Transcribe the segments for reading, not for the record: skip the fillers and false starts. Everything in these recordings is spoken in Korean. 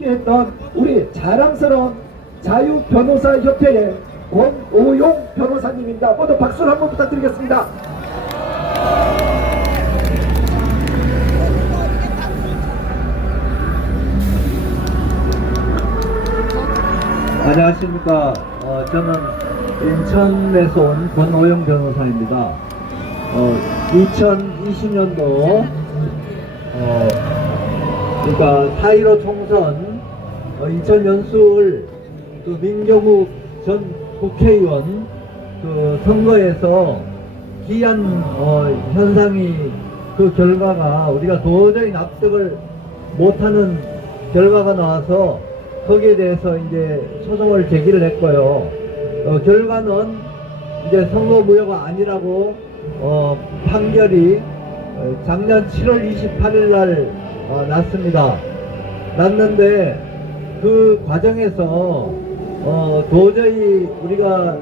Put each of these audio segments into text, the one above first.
했던 우리 자랑스러운 자유변호사협회의 권오용 변호사님입니다. 모두 박수를 한번 부탁드리겠습니다. 안녕하십니까. 저는 인천에서 온 권오용 변호사입니다. 2020년도 그러니까 4.15 총선 인천 연수을 그 민경욱 전 국회의원 그 선거에서 기한 현상이 그 결과가 우리가 도저히 납득을 못하는 결과가 나와서 거기에 대해서 이제 소송을 제기를 했고요. 결과는 이제 선거 무효가 아니라고 판결이 작년 7월 28일 날 났습니다. 났는데 그 과정에서 도저히 우리가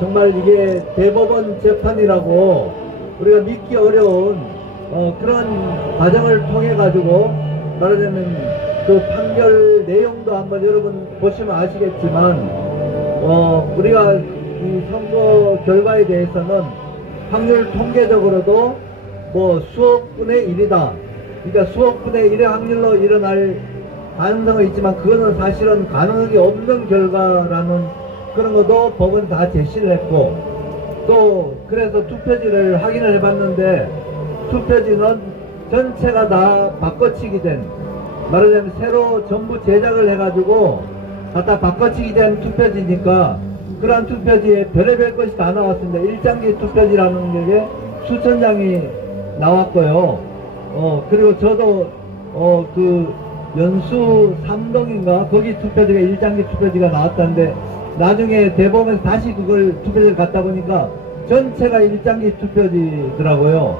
정말 이게 대법원 재판이라고 우리가 믿기 어려운 그런 과정을 통해 가지고 말하자면 그 판결 내용도 한번 여러분 보시면 아시겠지만 우리가 이 선거 결과에 대해서는 확률 통계적으로도 뭐 수억 분의 1이다. 그러니까 수억 분의 1의 확률로 일어날 가능성은 있지만 그거는 사실은 가능성이 없는 결과라는 그런 것도 법은 다 제시를 했고, 또 그래서 투표지를 확인을 해봤는데 투표지는 전체가 다 바꿔치기 된, 말하자면 새로 전부 제작을 해가지고 갖다 바꿔치기 된 투표지니까 그러한 투표지에 별의별 것이 다 나왔습니다. 일장기 투표지라는 게 수천 장이 나왔고요. 그리고 저도 그 연수 3동인가 거기 투표지가 일장기 투표지가 나왔다는데 나중에 대법원에서 다시 그걸 투표지를 갖다 보니까 전체가 일장기 투표지더라고요.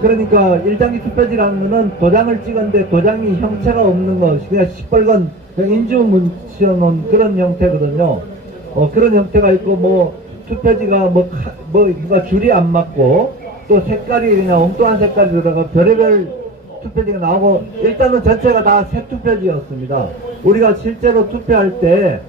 그러니까 일장기 투표지라는 거는 도장을 찍었는데 도장이 형체가 없는 거, 그냥 시뻘건 인주문 씌워놓은 그런 형태거든요. 그런 형태가 있고, 뭐 투표지가 이거 줄이 안 맞고 또 색깔이 그냥 엉뚱한 색깔이 들어가 별의별 투표지가 나오고, 일단은 전체가 다 새 투표지였습니다. 우리가 실제로 투표할 때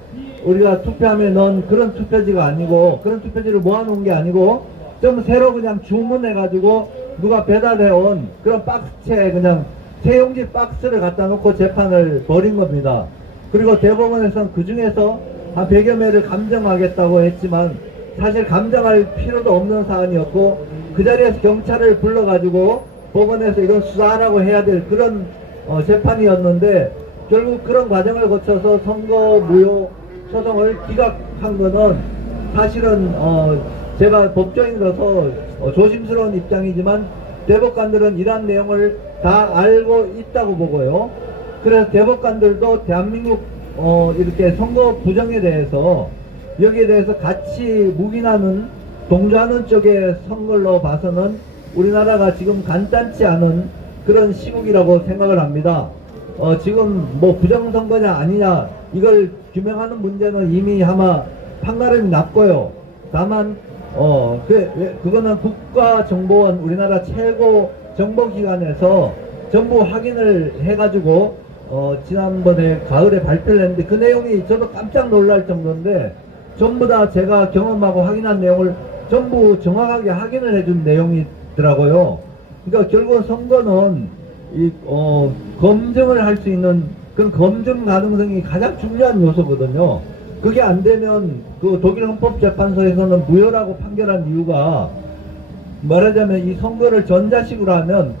우리가 투표하면 넌 그런 투표지가 아니고, 그런 투표지를 모아놓은 게 아니고 좀 새로 그냥 주문해가지고 누가 배달해온 그런 박스채 그냥 세용지 박스를 갖다 놓고 재판을 벌인 겁니다. 그리고 대법원에서는 그 중에서 한 100여 매를 감정하겠다고 했지만 사실 감정할 필요도 없는 사안이었고, 그 자리에서 경찰을 불러가지고 법원에서 이건 수사하라고 해야 될 그런 재판이었는데, 결국 그런 과정을 거쳐서 선거 무효 소송을 기각한 거는 사실은 제가 법조인으로서 조심스러운 입장이지만 대법관들은 이러한 내용을 다 알고 있다고 보고요. 그래서 대법관들도 대한민국 이렇게 선거 부정에 대해서 여기에 대해서 같이 묵인하는 동조하는 쪽에 선 걸로 봐서는 우리나라가 지금 간단치 않은 그런 시국이라고 생각을 합니다. 지금 뭐 부정선거냐 아니냐 이걸 규명하는 문제는 이미 아마 판가름이 났고요. 다만 그거는 국가정보원 우리나라 최고 정보기관에서 전부 확인을 해가지고 지난번에 가을에 발표를 했는데 그 내용이 저도 깜짝 놀랄 정도인데 전부 다 제가 경험하고 확인한 내용을 전부 정확하게 확인을 해준 내용이더라고요. 그러니까 결국은 선거는 검증을 할 수 있는 그런 검증 가능성이 가장 중요한 요소거든요. 그게 안 되면 그 독일 헌법재판소에서는 무효라고 판결한 이유가, 말하자면 이 선거를 전자식으로 하면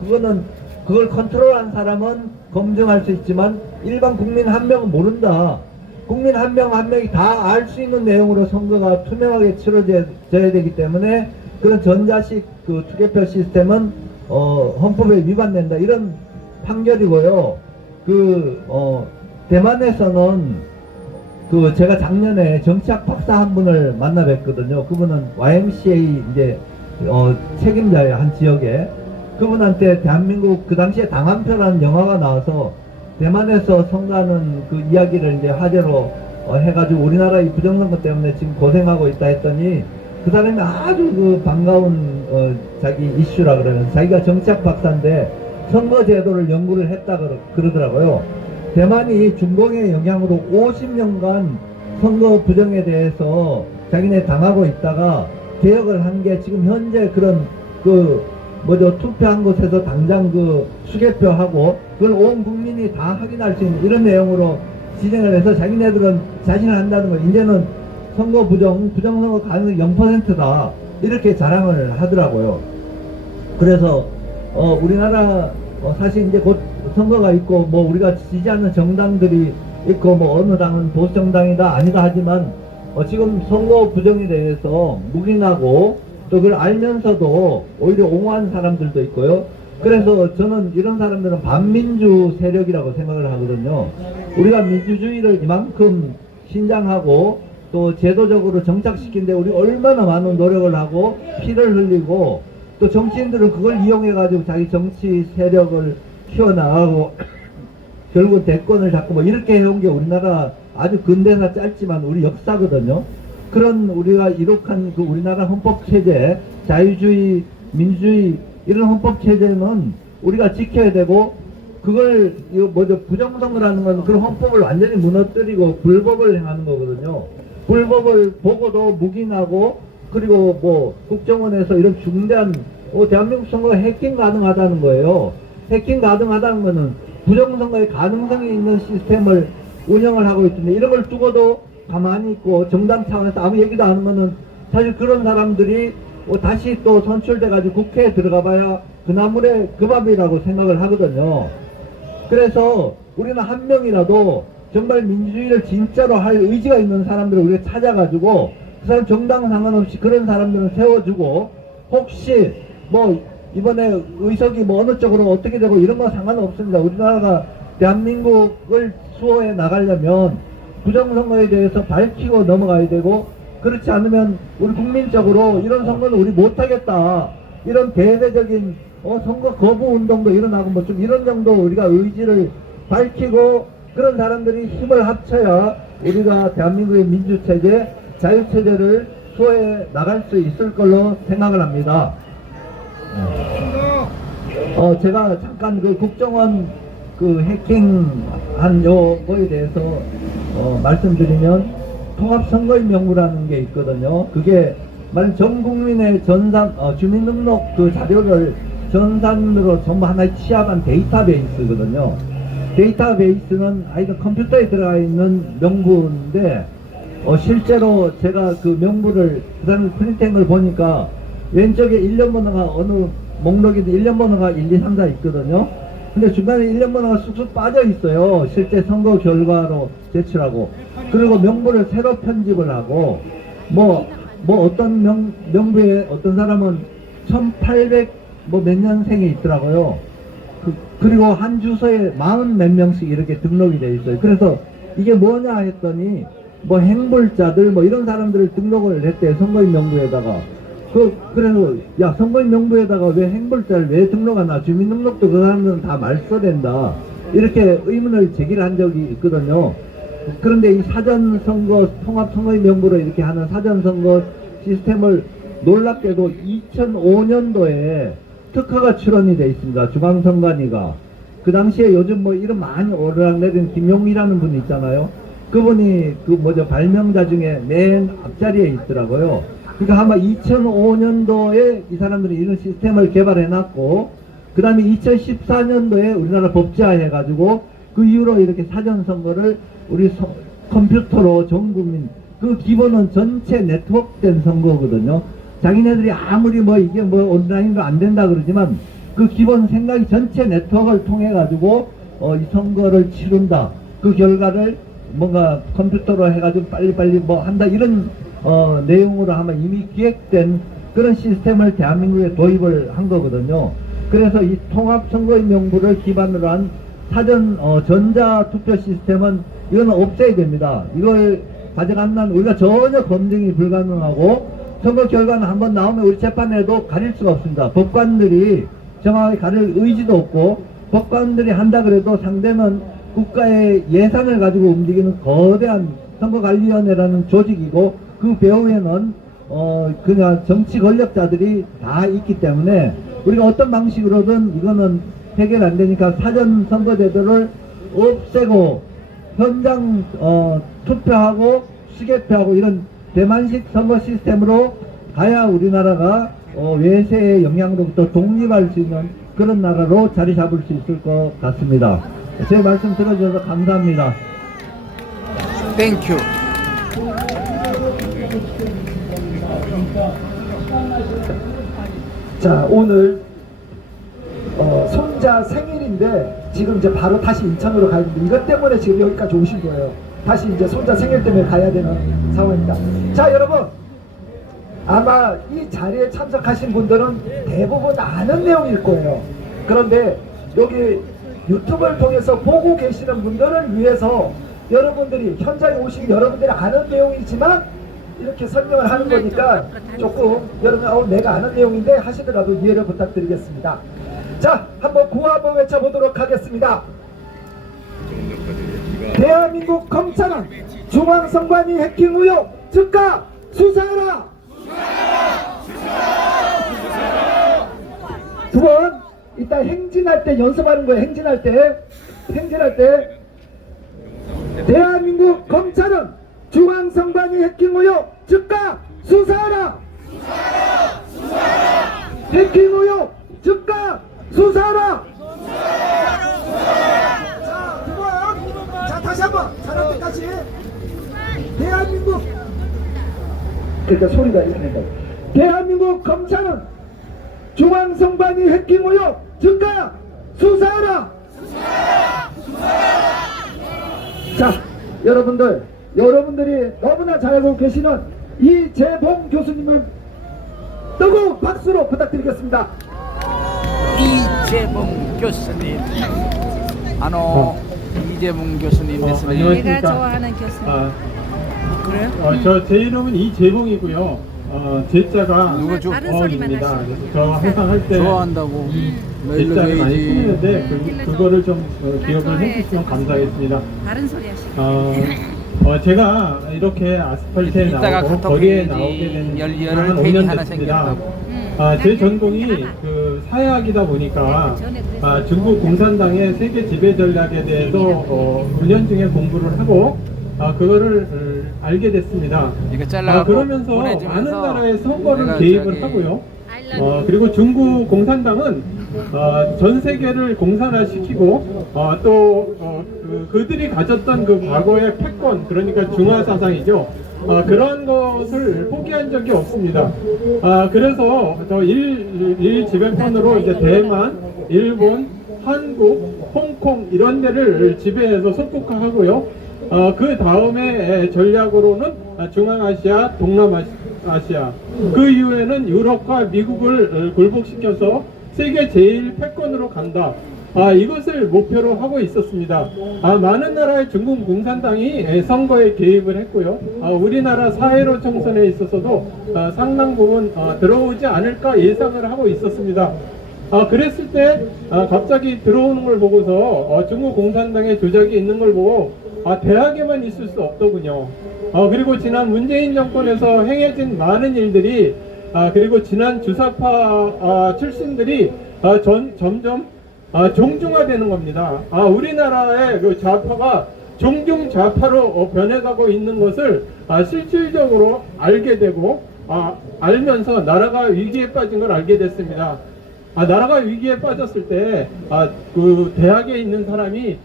그걸 컨트롤한 사람은 검증할 수 있지만 일반 국민 한 명은 모른다. 국민 한 명 한 명이 다 알 수 있는 내용으로 선거가 투명하게 치러져야 되기 때문에 그런 전자식 그 투개표 시스템은 헌법에 위반된다, 이런 판결이고요. 대만에서는 제가 작년에 정치학 박사 한 분을 만나 뵀거든요. 그분은 YMCA 이제 책임자예요, 한 지역에. 그분한테 대한민국 그 당시에 당한표라는 영화가 나와서 대만에서 선거하는 그 이야기를 이제 화제로 해가지고 우리나라 이 부정선거 때문에 지금 고생하고 있다 했더니 그 사람이 아주 그 반가운 자기 이슈라 그러면서 자기가 정치학 박사인데 선거제도를 연구를 했다 그러더라고요. 대만이 중공의 영향으로 50년간 선거 부정에 대해서 자기네 당하고 있다가 개혁을 한 게 지금 현재 그런 투표한 곳에서 당장 수개표하고 그걸 온 국민이 다 확인할 수 있는 이런 내용으로 진행을 해서 자기네들은 자신을 한다는 거, 이제는 선거 부정선거 가능성이 0%다 이렇게 자랑을 하더라고요. 그래서 우리나라 사실 이제 곧 선거가 있고 우리가 지지하는 정당들이 있고 어느 당은 보수 정당이다 아니다 하지만 지금 선거 부정에 대해서 묵인하고 또 그걸 알면서도 오히려 옹호한 사람들도 있고요. 그래서 저는 이런 사람들은 반민주 세력이라고 생각을 하거든요. 우리가 민주주의를 이만큼 신장하고 또 제도적으로 정착시키는데 우리 얼마나 많은 노력을 하고 피를 흘리고 또 정치인들은 그걸 이용해 가지고 자기 정치 세력을 키워나가고 결국 대권을 잡고 이렇게 해온 게 우리나라 아주 근대사 짧지만 우리 역사거든요. 그런 우리가 이룩한 우리나라 헌법체제, 자유주의, 민주주의 이런 헌법체제는 우리가 지켜야 되고 그걸 부정선거라는 건 그런 헌법을 완전히 무너뜨리고 불법을 행하는 거거든요. 불법을 보고도 묵인하고 그리고 국정원에서 이런 중대한 대한민국 선거가 해킹 가능하다는 거예요. 해킹 가능하다는 거는 부정선거의 가능성이 있는 시스템을 운영을 하고 있는데 이런 걸 두고도 가만히 있고 정당 차원에서 아무 얘기도 안 하는 거는 사실 그런 사람들이 다시 또 선출돼 가지고 국회에 들어가 봐야 그 나물의 그 밥이라고 생각을 하거든요. 그래서 우리는 한 명이라도 정말 민주주의를 진짜로 할 의지가 있는 사람들을 우리가 찾아가지고 그 사람 정당 상관없이 그런 사람들은 세워주고 혹시 이번에 의석이 어느 쪽으로 어떻게 되고 이런 거 상관없습니다. 우리나라가 대한민국을 수호해 나가려면 부정선거에 대해서 밝히고 넘어가야 되고 그렇지 않으면 우리 국민적으로 이런 선거는 우리 못하겠다 이런 대대적인 선거 거부 운동도 일어나고 좀 이런 정도 우리가 의지를 밝히고 그런 사람들이 힘을 합쳐야 우리가 대한민국의 민주체제 자유체제를 수호해 나갈 수 있을 걸로 생각을 합니다. 제가 잠깐 국정원 해킹한 요거에 대해서 말씀드리면 통합선거인명부라는 게 있거든요. 그게 전 국민의 주민등록 자료를 전산으로 전부 하나의 취합한 데이터베이스거든요. 데이터베이스는 하여튼 컴퓨터에 들어가 있는 명부인데 실제로 제가 그 명부를 그 다음에 프린트한 걸 보니까 왼쪽에 1년 번호가 어느 목록에도 1년 번호가 1, 2, 3, 4 있거든요. 근데 중간에 1년 번호가 쑥쑥 빠져 있어요. 실제 선거 결과로 제출하고. 그리고 명부를 새로 편집을 하고, 어떤 명부에 어떤 사람은 1800 몇 년생이 있더라고요. 그리고 한 주소에 40 몇 명씩 이렇게 등록이 돼 있어요. 그래서 이게 뭐냐 했더니, 행불자들 이런 사람들을 등록을 했대, 선거인 명부에다가. 그래서 선거인 명부에다가 왜 행불자를 왜 등록하나, 주민등록도 그 사람들은 다 말소된다 이렇게 의문을 제기한 적이 있거든요. 그런데 이 사전선거 통합선거인 명부로 이렇게 하는 사전선거 시스템을 놀랍게도 2005년도에 특허가 출원이 돼 있습니다. 중앙선관위가. 그 당시에 요즘 이름 많이 오르락내린 김용이라는 분이 있잖아요. 그분이 발명자 중에 맨 앞자리에 있더라고요. 그러니까 아마 2005년도에 이 사람들이 이런 시스템을 개발해놨고, 그 다음에 2014년도에 우리나라 법제화해가지고, 그 이후로 이렇게 사전선거를 우리 컴퓨터로 전 국민, 그 기본은 전체 네트워크된 선거거든요. 자기네들이 아무리 이게 온라인으로 안 된다 그러지만, 그 기본 생각이 전체 네트워크를 통해가지고, 이 선거를 치른다. 그 결과를 뭔가 컴퓨터로 해가지고 빨리빨리 한다. 이런 내용으로 아마 이미 기획된 그런 시스템을 대한민국에 도입을 한 거거든요. 그래서 이 통합선거인 명부를 기반으로 한 사전 전자투표 시스템은 이거는 없애야 됩니다. 이걸 가져간다면 우리가 전혀 검증이 불가능하고 선거 결과는 한번 나오면 우리 재판에도 가릴 수가 없습니다. 법관들이 정확하게 가릴 의지도 없고, 법관들이 한다 그래도 상대는 국가의 예산을 가지고 움직이는 거대한 선거관리위원회라는 조직이고, 그 배후에는 그냥 정치 권력자들이 다 있기 때문에 우리가 어떤 방식으로든 이거는 해결 안 되니까 사전 선거제도를 없애고 현장 투표하고 시계표하고 이런 대만식 선거 시스템으로 가야 우리나라가 외세의 영향으로부터 독립할 수 있는 그런 나라로 자리 잡을 수 있을 것 같습니다. 제 말씀 들어주셔서 감사합니다. 땡큐. 자, 오늘 손자 생일인데 지금 이제 바로 다시 인천으로 가야 되는데 이것 때문에 지금 여기까지 오신 거예요. 다시 이제 손자 생일 때문에 가야 되는 상황입니다. 자, 여러분, 아마 이 자리에 참석하신 분들은 대부분 아는 내용일 거예요. 그런데 여기 유튜브를 통해서 보고 계시는 분들을 위해서 여러분들이 현장에 오신 여러분들이 아는 내용이지만 이렇게 설명을 하는 거니까 조금 여러분 내가 아는 내용인데 하시더라도 이해를 부탁드리겠습니다. 자, 한번 구호 한번 외쳐보도록 하겠습니다. 대한민국 검찰은 중앙선관위 해킹 의혹 즉각 수사하라! 두 번 이따 행진할 때 연습하는 거예요. 행진할 때 대한민국 검찰은 중앙선관위 해킹 의혹 즉각 수사하라! 해킹 의혹 즉각 수사하라! 자, 두 번. 자, 다시 한번. 잘할 때까지. 대한민국. 그러니까 소리가 이렇게 된다고. 대한민국 검찰은 중앙선관위 해킹 의혹 즉각 수사하라! 자, 여러분들이 너무나 잘 알고 계시는 이재봉 교수님을 뜨거운 박수로 부탁드리겠습니다. 이재봉 교수님. 이재봉 교수님 말씀해 안녕하십니까. 내가 좋아하는 교수님. 그래요? 제 이름은 이재봉이고요. 제자가 누가 좀 다른 소리만 어입니다. 하시는 그래서 저 항상 할 때 좋아한다고 메일로 제자를 많이 줘야지. 쓰는데 그거를 좀 기억을 해주시면 감사하겠습니다. 다른 소리 하시고. 제가 이렇게 아스팔트에 이따가 나오고 카톡 거리에 해야지. 나오게 된 열혈 한 팬이 5년 하나 됐습니다. 생겼다고. 제 전공이 그 사회학이다 보니까 중국 공산당의 세계 지배 전략에 대해서 9년 중에 공부를 하고 그거를 알게 됐습니다. 이거 잘라갖고 그러면서 보내주면서 많은 나라의 선거를 내가 개입을 저기 하고요. 그리고 중국 공산당은 전 세계를 공산화시키고 그들이 가졌던 그 과거의 패권, 그러니까 중화 사상이죠. 그런 것을 포기한 적이 없습니다. 그래서 저 일 지배권으로 이제 대만, 일본, 한국, 홍콩 이런 데를 지배해서 속국화하고요. 그 다음에 전략으로는 중앙아시아, 동남아시아, 그 이후에는 유럽과 미국을 굴복시켜서 세계 제일 패권으로 간다. 이것을 목표로 하고 있었습니다. 많은 나라의 중국 공산당이 선거에 개입을 했고요. 우리나라 4.15 총선에 있어서도 상당 부분 들어오지 않을까 예상을 하고 있었습니다. 그랬을 때 갑자기 들어오는 걸 보고서 중국 공산당의 조작이 있는 걸 보고 대학에만 있을 수 없더군요. 그리고 지난 문재인 정권에서 행해진 많은 일들이 그리고 지난 주사파 출신들이 점점 종중화되는 겁니다. 우리나라의 그 좌파가 종중 좌파로 변해가고 있는 것을 실질적으로 알게 되고 알면서 나라가 위기에 빠진 걸 알게 됐습니다. 나라가 위기에 빠졌을 때 그 대학에 있는 사람이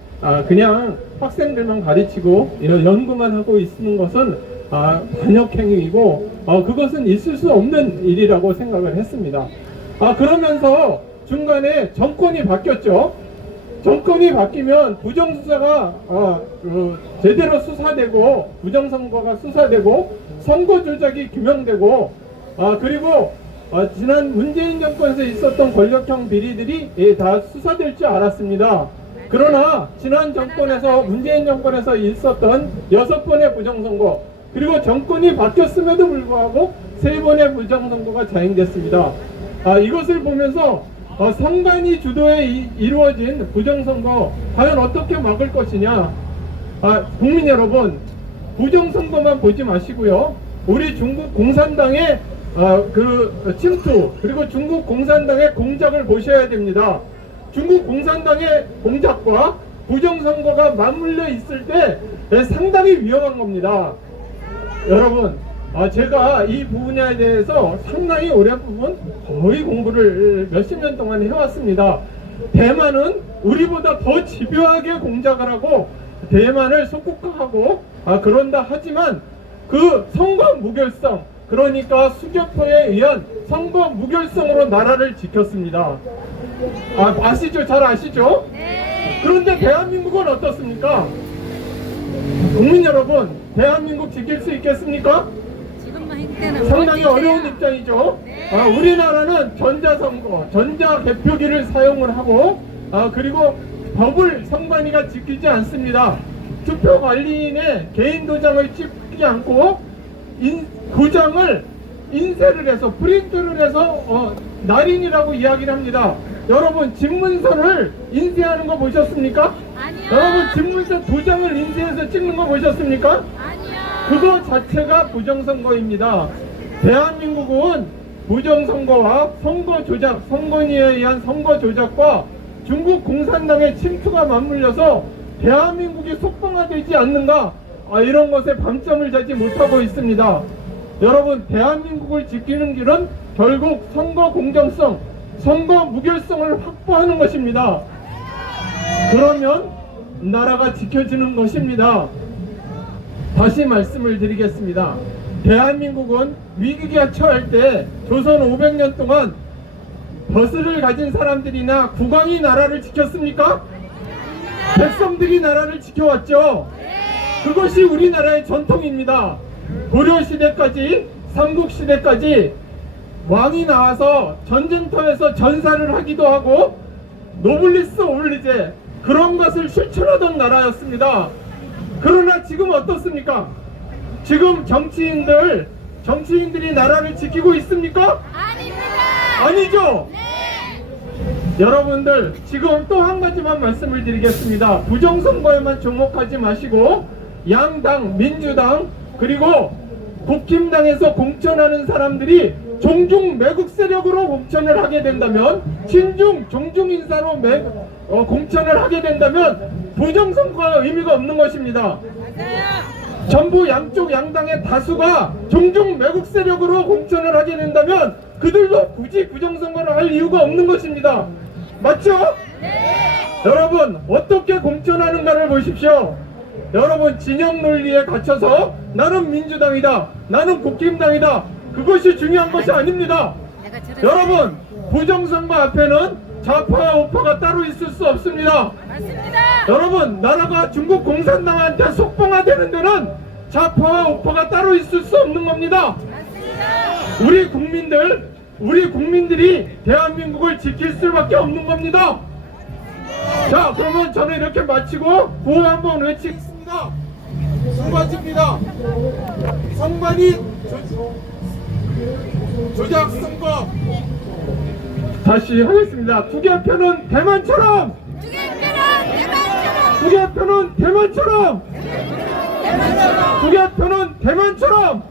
그냥 학생들만 가르치고 연구만 하고 있는 것은 반역행위이고 그것은 있을 수 없는 일이라고 생각을 했습니다. 그러면서 중간에 정권이 바뀌었죠. 정권이 바뀌면 부정수사가 제대로 수사되고 부정선거가 수사되고 선거 조작이 규명되고 그리고 지난 문재인 정권에서 있었던 권력형 비리들이 다 수사될 줄 알았습니다. 그러나 지난 정권에서 문재인 정권에서 있었던 6번의 부정선거 그리고 정권이 바뀌었음에도 불구하고 3번의 부정선거가 자행됐습니다. 이것을 보면서 선관위 주도에 이루어진 부정선거 과연 어떻게 막을 것이냐. 국민 여러분, 부정선거만 보지 마시고요. 우리 중국 공산당의 그 침투 그리고 중국 공산당의 공작을 보셔야 됩니다. 중국 공산당의 공작과 부정선거가 맞물려 있을 때 상당히 위험한 겁니다. 여러분, 제가 이 분야에 대해서 상당히 오랜 부분 거의 공부를 몇십 년 동안 해왔습니다. 대만은 우리보다 더 집요하게 공작을 하고 대만을 속국화하고 그런다 하지만 그 선거 무결성, 그러니까 수교표에 의한 선거 무결성으로 나라를 지켰습니다. 아시죠? 잘 아시죠? 그런데 대한민국은 어떻습니까? 국민 여러분, 대한민국 지킬 수 있겠습니까? 지금만 힘때는 상당히 어려운 입장이죠. 우리나라는 전자선거, 전자개표기를 사용을 하고 그리고 법을 선관위가 지키지 않습니다. 투표관리인의 개인 도장을 찍지 않고 도장을 인쇄를 해서 프린트를 해서 날인이라고 이야기를 합니다. 여러분, 집문서를 인쇄하는 거 보셨습니까? 아니요. 여러분, 집문서 도장을 인쇄해서 찍는 거 보셨습니까? 아니요. 그거 자체가 부정선거입니다. 대한민국은 부정선거와 선거 조작, 선관위에 의한 선거 조작과 중국 공산당의 침투가 맞물려서 대한민국이 속방화되지 않는가, 이런 것에 방점을 잡지 못하고 있습니다. 여러분, 대한민국을 지키는 길은 결국 선거 공정성, 선거 무결성을 확보하는 것입니다. 그러면 나라가 지켜지는 것입니다. 다시 말씀을 드리겠습니다. 대한민국은 위기가 처할 때 조선 500년 동안 벼슬을 가진 사람들이나 국왕이 나라를 지켰습니까? 백성들이 나라를 지켜왔죠. 그것이 우리나라의 전통입니다. 고려시대까지, 삼국시대까지 왕이 나와서 전쟁터에서 전사를 하기도 하고 노블리스 오블리제, 그런 것을 실천하던 나라였습니다. 그러나 지금 어떻습니까? 지금 정치인들이 나라를 지키고 있습니까? 아닙니다. 아니죠? 네. 여러분들, 지금 또 한 가지만 말씀을 드리겠습니다. 부정선거에만 주목하지 마시고 양당, 민주당, 그리고 국힘당에서 공천하는 사람들이 종중 매국 세력으로 공천을 하게 된다면, 친중, 종중 인사로 공천을 하게 된다면 부정선거가 의미가 없는 것입니다. 전부 양쪽 양당의 다수가 종중 매국 세력으로 공천을 하게 된다면 그들도 굳이 부정선거를 할 이유가 없는 것입니다. 맞죠? 여러분, 어떻게 공천하는가를 보십시오. 여러분, 진영 논리에 갇혀서 나는 민주당이다, 나는 국힘당이다, 그것이 중요한 것이 아닙니다. 내가 저래. 여러분, 부정선거 앞에는 좌파와 우파가 따로 있을 수 없습니다. 맞습니다. 여러분, 나라가 중국 공산당한테 속봉화되는 데는 좌파와 우파가 따로 있을 수 없는 겁니다. 맞습니다. 우리 국민들이 대한민국을 지킬 수밖에 없는 겁니다. 자, 그러면 저는 이렇게 마치고 구호 한번 외치겠습니다. 수고하십니다. 선관위 조작 선거. 다시 하겠습니다. 투개표는 대만처럼. 투개표는 대만처럼. 투개표는 대만처럼.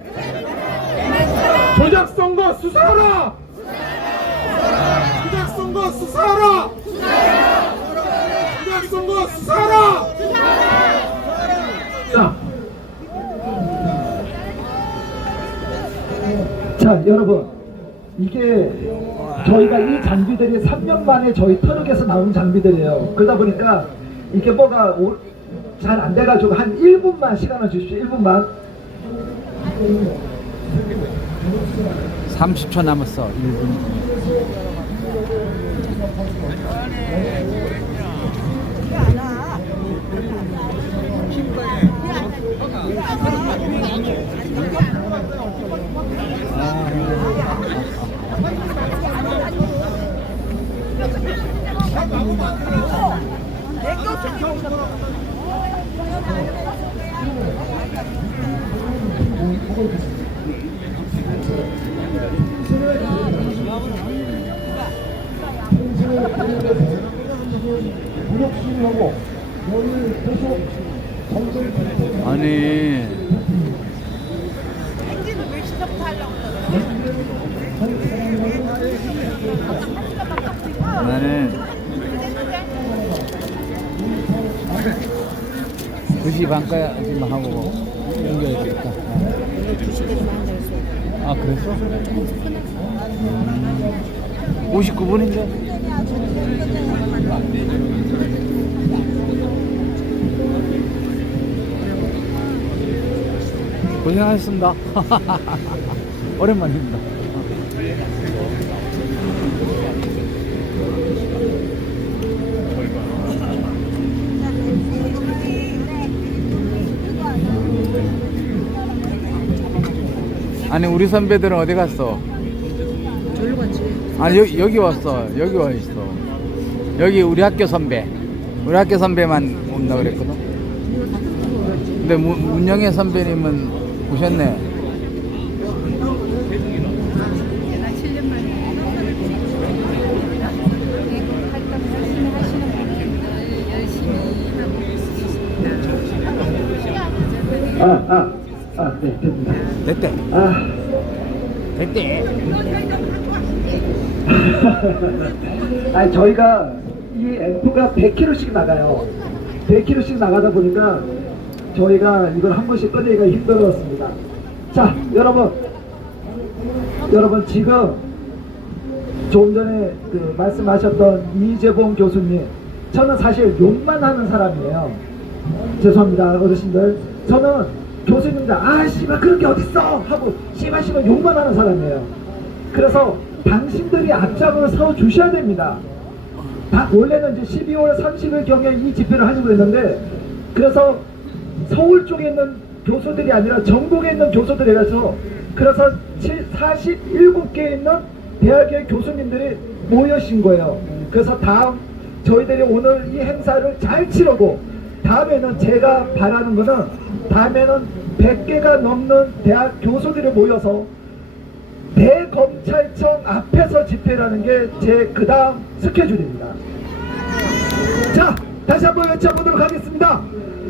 조작 선거 수사하라. 조작 선거 수사하라. 조작 선거 수사하라. 자, 여러분, 이게 저희가 이 장비들이 3년 만에 저희 터널에서 나온 장비들이에요. 그러다 보니까 이게 뭐가 잘 안 돼가지고 한 1분만 시간을 주십시오. 1분만. 30초 남았어. 1분. 아니, 나는 2시 반까지만 하고 연결이 되니까. 아, 그랬어? 59분인데? 고생하셨습니다. 오랜만입니다. 아니, 우리 선배들은 어디 갔어? 저기로 갔지. 아니, 여기 왔어. 여기 와 있어. 여기 우리 학교 선배. 우리 학교 선배만 온다 그랬거든. 근데 문영애 선배님은 오셨네. 내가 7년 만에 활동 열심히 하시는 분들 열심히 하고 있습니다. 네, 됩니다. 됐대. 아, 됐대. 아니, 저희가 이 앰프가 100kg씩 나가요. 100kg씩 나가다 보니까 저희가 이걸 한 번씩 꺼내기가 힘들었습니다. 자, 여러분 지금 조금 전에 그 말씀하셨던 이재봉 교수님, 저는 사실 욕만 하는 사람이에요. 죄송합니다, 어르신들. 저는 교수님들 씨발 그런 게 어딨어 하고 씨발 욕만 하는 사람이에요. 그래서 당신들이 앞장을 서 주셔야 됩니다. 원래는 이제 12월 30일 경에 이 집회를 하려고 했는데, 그래서 서울 쪽에 있는 교수들이 아니라 전국에 있는 교수들이라서, 그래서 47개에 있는 대학의 교수님들이 모여신 거예요. 그래서 저희들이 오늘 이 행사를 잘 치르고, 다음에는 제가 바라는 거는, 다음에는 100개가 넘는 대학 교수들이 모여서 대검찰청 앞에서 집회라는 게 제 그 다음 스케줄입니다. 자, 다시 한번 외쳐보도록 하겠습니다.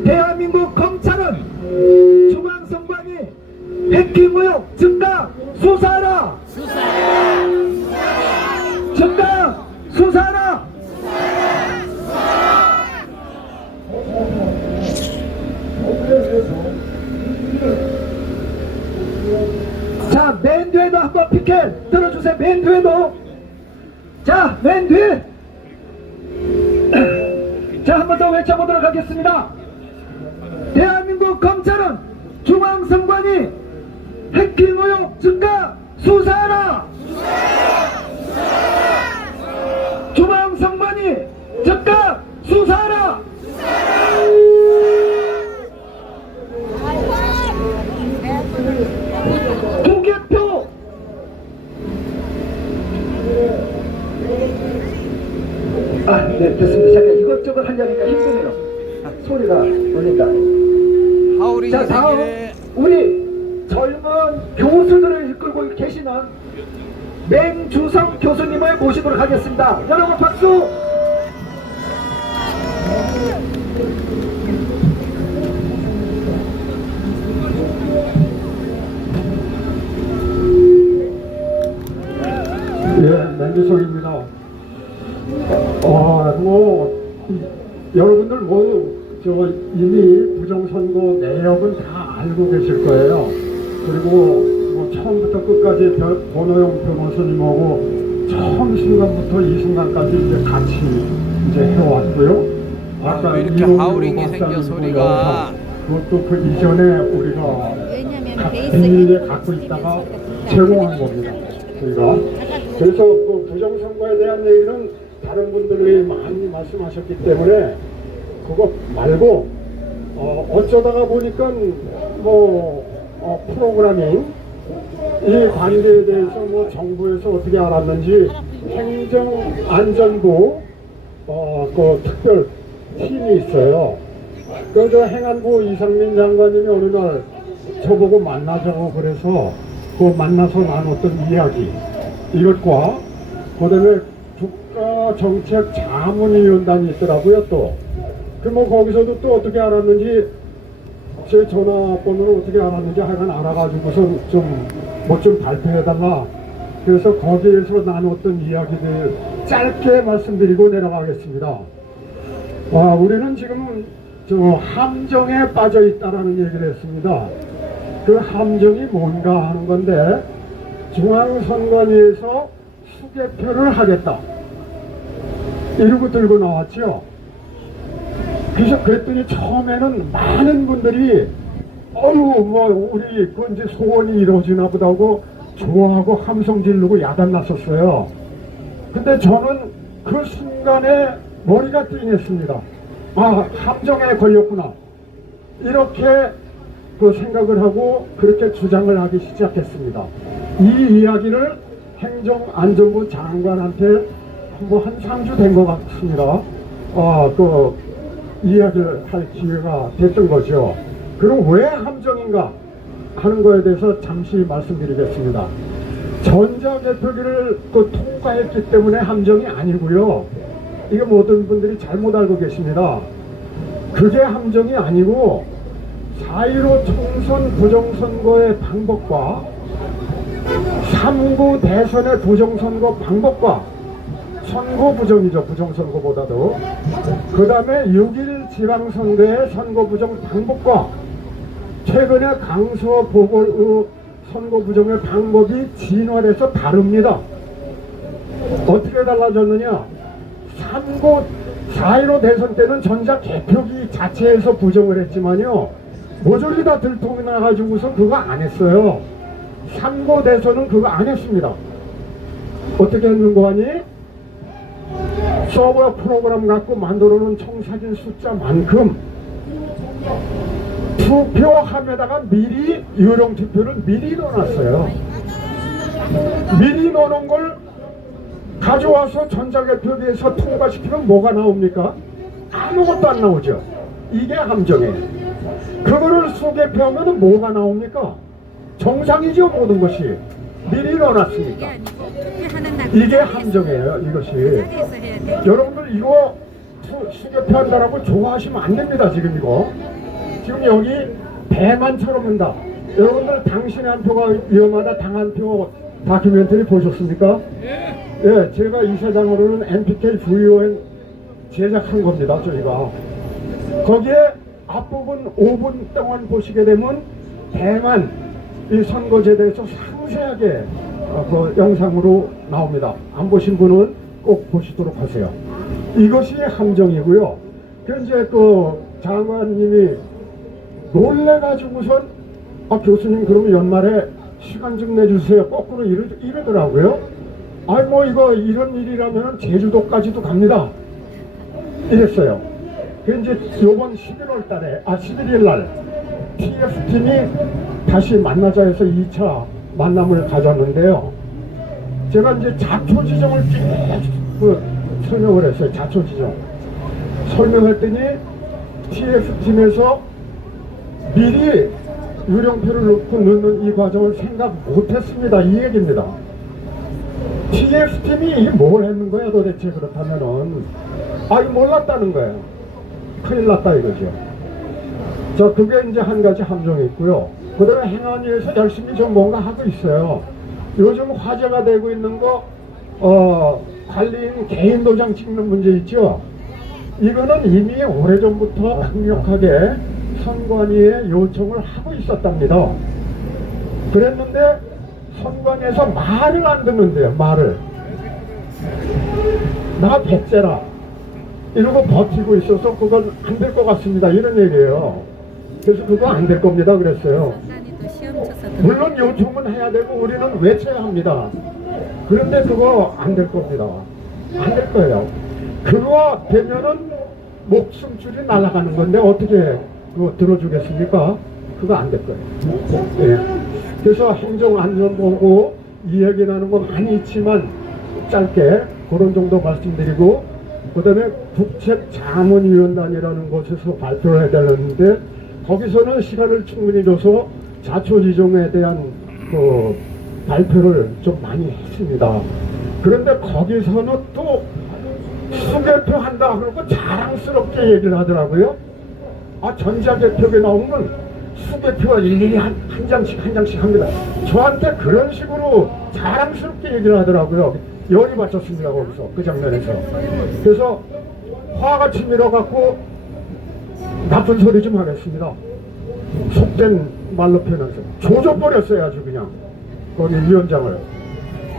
대한민국 검찰은 중앙선관위 해킹 의혹 즉각 수사하라! 즉각 수사하라! 자, 맨 뒤에도 한번 피켓 들어주세요. 맨 뒤에도. 자, 맨 뒤에. 자, 한 번 더 외쳐보도록 하겠습니다. 대한민국 검찰은 중앙선관위 해킹 의혹 즉각 수사하라! 중앙선관위 즉각 수사하라! 투개표! 네, 됐습니다. 제가 이것저것 하려니까 힘드네요. 소리가 울린다. 하울이 자, 다음 생일에 우리 젊은 교수들을 이끌고 계시는 맹주성 교수님을 모시도록 하겠습니다. 여러분 박수! 예, 맹주성입니다. 여러분들 이미 부정선거 내역은 다 알고 계실 거예요. 그리고 처음부터 끝까지 권오영 변호사님하고 처음 순간부터 이 순간까지 이제 같이 해왔고요. 아까 왜 이렇게 이동규 하우링이 생겨, 박사님 소리가. 그것도 그 이전에 우리가 왜냐면 비밀에 갖고 있다가 제공한 겁니다. 우리가. 그래서 그 부정선거에 대한 얘기는 다른 분들이 많이 말씀하셨기 때문에 그거 말고 어쩌다가 보니까 프로그래밍 이 관계에 대해서 정부에서 어떻게 알았는지 행정안전부 그 특별 팀이 있어요. 저 행안부 이상민 장관님이 어느 날 저보고 만나자고 그래서 그 만나서 나눴던 이야기 이것과 그다음에 국가정책자문위원단이 있더라고요. 또 거기서도 또 어떻게 알았는지 제 전화번호를 어떻게 알았는지 하여간 알아가지고서 좀 발표해달라. 그래서 거기에서 나눴던 이야기들 짧게 말씀드리고 내려가겠습니다. 우리는 지금 저 함정에 빠져 있다라는 얘기를 했습니다. 그 함정이 뭔가 하는 건데 중앙선관위에서 수개표를 하겠다 이러고 들고 나왔죠. 그래서 그랬더니 처음에는 많은 분들이 어휴 뭐 우리 그 이제 소원이 이루어지나 보다 하고 좋아하고 함성 지르고 야단 났었어요. 근데 저는 그 순간에 머리가 띵했습니다. 아, 함정에 걸렸구나. 이렇게 그 생각을 하고 그렇게 주장을 하기 시작했습니다. 이 이야기를 행정안전부 장관한테 뭐 한 3주 된 것 같습니다. 그 이야기를 할 기회가 됐던 거죠. 그럼 왜 함정인가 하는 거에 대해서 잠시 말씀드리겠습니다. 전자개표기를 또 통과했기 때문에 함정이 아니고요. 이게 모든 분들이 잘못 알고 계십니다. 그게 함정이 아니고 4.15 총선 부정선거의 방법과 3구 대선의 부정선거 방법과 선거 부정이죠. 부정선거보다도. 그 다음에 6.1 지방선거의 선거 부정 방법과 최근에 강서 보궐의 선거 부정의 방법이 진화해서 다릅니다. 어떻게 달라졌느냐? 3구 4.15 대선 때는 전자 개표기 자체에서 부정을 했지만요. 모조리 다 들통이 나가지고서 그거 안 했어요. 3구 대선은 그거 안 했습니다. 어떻게 했는 거 아니? 서버 프로그램 갖고 만들어 놓은 청사진 숫자만큼 투표함에다가 미리 유령 투표를 미리 넣어놨어요. 미리 넣어놓은 걸 가져와서 전자개표기에서 통과시키면 뭐가 나옵니까? 아무것도 안 나오죠. 이게 함정이에요. 그거를 수개표하면 뭐가 나옵니까? 정상이죠. 모든 것이 미리 넣어놨으니까. 이게 함정이에요. 이것이. 여러분들 이거 수개표한다라고 좋아하시면 안 됩니다. 지금 여기 대만처럼 한다. 여러분들 당신의 한 표가 위험하다 당 한 표 다큐멘터리 보셨습니까? 예, 제가 이사장으로는 NPK VON 제작한 겁니다. 저희가 거기에 앞부분 5분 동안 보시게 되면 대만 이 선거제에 대해서 상세하게 그 영상으로 나옵니다. 안 보신 분은 꼭 보시도록 하세요. 이것이 함정이고요. 그 이제 그 장관님이 놀래가지고선 교수님 그러면 연말에 시간 좀 내주세요. 거꾸로 이러더라고요. 아이 뭐 이거 이런 일이라면 제주도까지도 갑니다. 이랬어요. 그 이제 요번 11월 달에 11일 날 TF팀이 다시 만나자 해서 2차 만남을 가졌는데요. 제가 이제 자초지정을 쭉 설명을 했어요. 자초지정. 설명했더니 TF팀에서 미리 유령표를 넣고 넣는 이 과정을 생각 못했습니다. 이 얘기입니다. TF팀이 뭘 했는 거야 도대체 그렇다면은 이거 몰랐다는 거예요. 큰일 났다 이거죠. 자, 그게 이제 한 가지 함정이 있고요. 그 다음에 행안위에서 열심히 좀 뭔가 하고 있어요. 요즘 화제가 되고 있는 거 관리인 개인 도장 찍는 문제 있죠. 이거는 이미 오래전부터 강력하게 선관위에 요청을 하고 있었답니다. 그랬는데 선관위에서 말을 안 듣는데요. 말을 나 배째라 이러고 버티고 있어서 그건 안 될 것 같습니다. 이런 얘기예요. 그래서 그거 안 될 겁니다. 그랬어요. 물론 요청은 해야 되고 우리는 외쳐야 합니다. 그런데 그거 안 될 겁니다. 안 될 거예요. 그거 되면은 목숨줄이 날아가는 건데 어떻게 그거 들어주겠습니까? 그거 안 될 거예요. 예. 그래서 행정안전보고 이야기 나는 거 많이 있지만 짧게 그런 정도 말씀드리고, 그 다음에 국책자문위원단이라는 곳에서 발표를 해야 되는데 거기서는 시간을 충분히 줘서 자초지정에 대한 그 발표를 좀 많이 했습니다. 그런데 거기서는 또 수개표 한다 그러고 자랑스럽게 얘기를 하더라고요. 전자개표에 나오면 수개표가 일일이 한 장씩 합니다. 저한테 그런 식으로 자랑스럽게 얘기를 하더라고요. 열이 받쳤습니다. 거기서 그 장면에서. 그래서 화가 치밀어 갖고 나쁜 소리 좀 하겠습니다. 속된 말로 표현해서 조져버렸어요. 아주 그냥 거기 위원장을.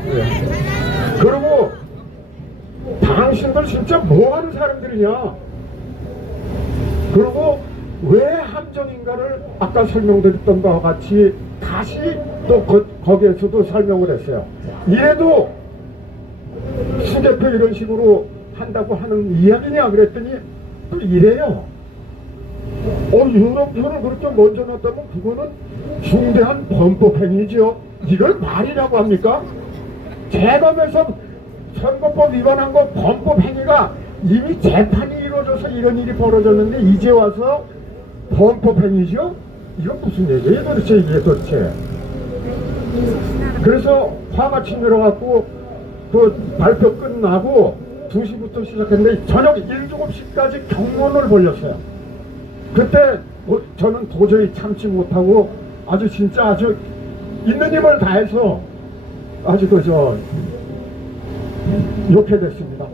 예. 그리고 당신들 진짜 뭐하는 사람들이냐. 그리고 왜 함정인가를 아까 설명드렸던 바와 같이 다시 또 거기에서도 설명을 했어요. 이래도 수개표 이런 식으로 한다고 하는 이야기냐 그랬더니 또 이래요. 유럽표를 그렇게 먼저 놨다면 그거는 중대한 범법행위죠. 이걸 말이라고 합니까? 재검에서 선거법 위반한 거 범법행위가 이미 재판이 이루어져서 이런 일이 벌어졌는데 이제 와서 범법행위죠? 이건 무슨 얘기예요 도대체 이게 도대체. 그래서 화가 치밀어갖고 그 발표 끝나고 2시부터 시작했는데 저녁 7시까지 경론을 벌렸어요. 그때 저는 도저히 참지 못하고 아주 진짜 아주 있는 힘을 다해서 아주 욕해댔습니다.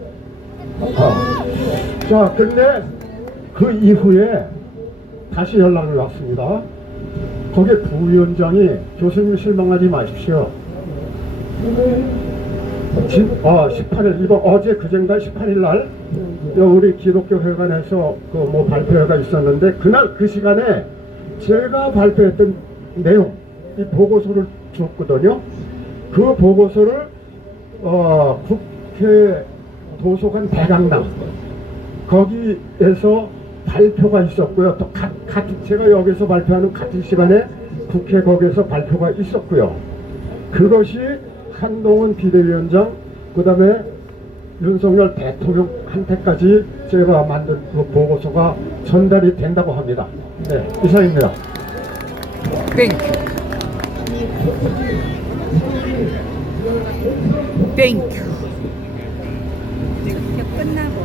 자, 근데 그 이후에 다시 연락이 왔습니다. 거기에 부위원장이 교수님 실망하지 마십시오. 18일 이번 어제 그젠가 18일 날 우리 기독교 회관에서 그 뭐 발표회가 있었는데 그날 그 시간에 제가 발표했던 내용 이 보고서를 줬거든요. 그 보고서를 국회 도서관 대강당 거기에서 발표가 있었고요. 또 같은 제가 여기서 발표하는 같은 시간에 국회 거기에서 발표가 있었고요. 그것이 한동훈 비대위원장 그 다음에 윤석열 대통령한테까지 제가 만든 그 보고서가 전달이 된다고 합니다. 네, 이상입니다. 땡큐. 땡큐. 수교 끝나고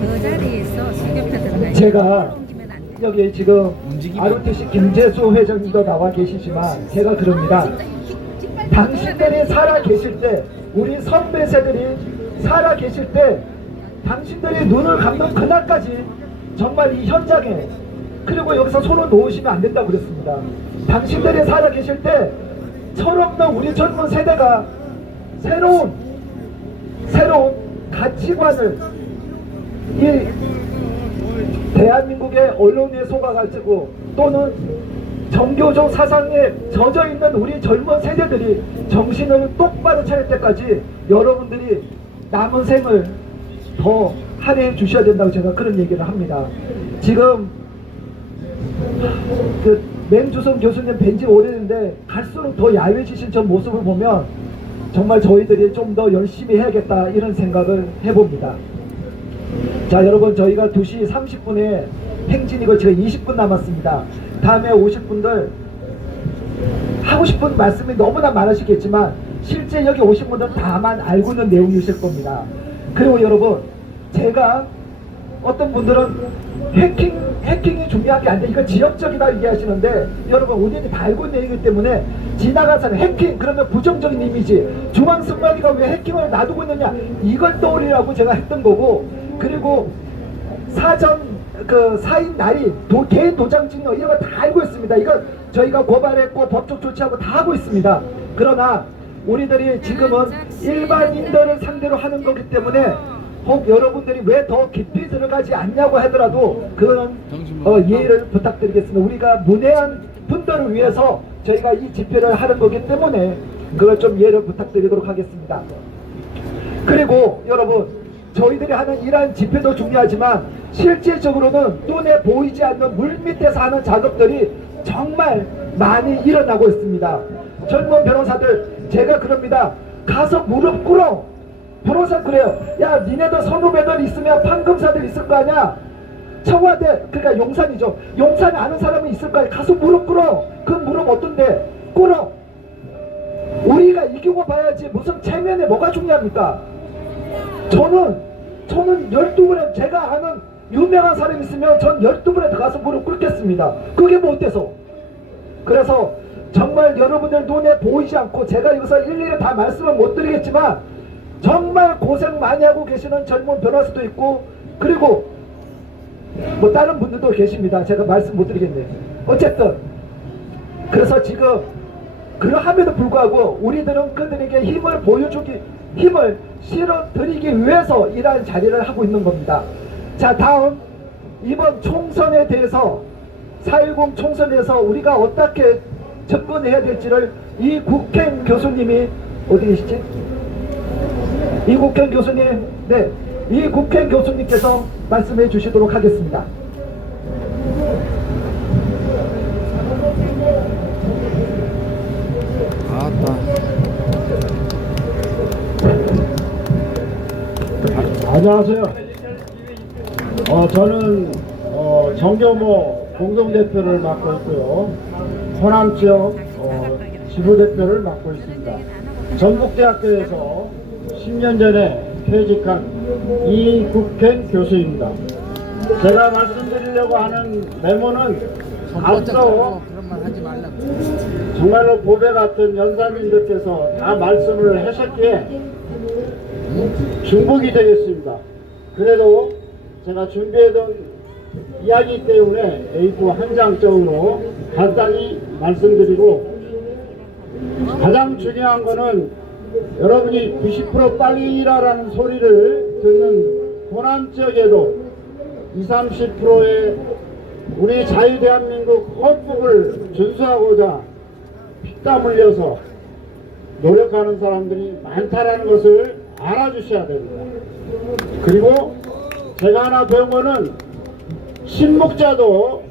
그 자리에서 수교표 들어가요. 제가 옮기면 안 돼요. 여기 지금 ROTC 김재수 회장님도 나와 계시지만 제가 그럽니다. 당신들이 살아 계실 때 우리 선배 세들이 살아 계실 때 당신들이 눈을 감는 그날까지 정말 이 현장에 그리고 여기서 손을 놓으시면 안 된다고 그랬습니다. 당신들이 살아 계실 때 철없는 우리 젊은 세대가 새로운 가치관을 이 대한민국의 언론에 속아가지고 또는 정교조 사상에 젖어있는 우리 젊은 세대들이 정신을 똑바로 차릴 때까지 여러분들이 남은 생을 더 할애해 주셔야 된다고 제가 그런 얘기를 합니다. 지금 그 맹주성 교수님 뵌지 오래됐는데 갈수록 더 야외지신 저 모습을 보면 정말 저희들이 좀 더 열심히 해야겠다 이런 생각을 해봅니다. 자, 여러분 저희가 2시 30분에 행진이고 지금 20분 남았습니다. 다음에 오실 분들 하고 싶은 말씀이 너무나 많으시겠지만 실제 여기 오신 분들은 다만 알고 있는 내용이실 겁니다. 그리고 여러분 제가 어떤 분들은 해킹이 중요한 게 아닌데 이거 지역적이다 얘기하시는데 여러분 우리는 다 알고 있는 얘기이기 때문에 지나가서는 해킹 그러면 부정적인 이미지 중앙선관위가 왜 해킹을 놔두고 있느냐 이걸 떠올리라고 제가 했던 거고 그리고 사전 그 사인 날인 개인 도장 찍는 이런 거 다 알고 있습니다. 이거 저희가 고발했고 법적 조치하고 다 하고 있습니다. 그러나 우리들이 지금은 일반인들을 상대로 하는 거기 때문에 혹 여러분들이 왜 더 깊이 들어가지 않냐고 하더라도 그거는 이해를 부탁드리겠습니다. 우리가 문외한 분들을 위해서 저희가 이 집회를 하는 거기 때문에 그걸 좀 이해를 부탁드리도록 하겠습니다. 그리고 여러분 저희들이 하는 이러한 집회도 중요하지만 실질적으로는 눈에 보이지 않는 물밑에서 하는 작업들이 정말 많이 일어나고 있습니다. 젊은 변호사들 제가 그럽니다. 가서 무릎 꿇어. 변호사 그래요. 야 니네들 선후배들 있으면 판검사들 있을 거 아니야. 청와대 그러니까 용산이죠. 용산에 아는 사람은 있을 거야. 가서 무릎 꿇어. 그 무릎 어떤데? 꿇어. 우리가 이기고 봐야지 무슨 체면에 뭐가 중요합니까? 저는 12분에 제가 아는 유명한 사람이 있으면 전 12분에 가서 무릎 꿇겠습니다. 그게 뭐 어때서? 그래서 정말 여러분들 눈에 보이지 않고 제가 여기서 일일이 다 말씀을 못 드리겠지만 정말 고생 많이 하고 계시는 젊은 변호사도 있고 그리고 뭐 다른 분들도 계십니다. 제가 말씀 못 드리겠네요. 어쨌든 그래서 지금 그러함에도 불구하고 우리들은 그들에게 힘을 실어드리기 위해서 이러한 자리를 하고 있는 겁니다. 자, 다음 이번 총선에 대해서 4.10 총선에서 우리가 어떻게 접근해야 될지를 이국행 교수님이 어디 계시지? 이국행 교수님, 네, 이국행 교수님께서 말씀해 주시도록 하겠습니다. 아따. 안녕하세요. 저는 정교모 공동대표를 맡고 있고요. 호남 지역 지부대표를 맡고 있습니다. 전북대학교에서 10년 전에 퇴직한 이국행 교수입니다. 제가 말씀드리려고 하는 메모는 앞서 그런 말 하지 말라고. 정말로 보배 같은 연사님들께서 다 말씀을 하셨기에 중복이 되겠습니다. 그래도 제가 준비해둔 이야기 때문에 A4 한 장적으로 간단히 말씀드리고, 가장 중요한 거는 여러분이 90% 빨리 일하라는 소리를 듣는 호남 지역에도 20-30%의 우리 자유대한민국 헌법을 준수하고자 피땀 흘려서 노력하는 사람들이 많다라는 것을 알아주셔야 됩니다. 그리고 제가 하나 배운 거는 신목자도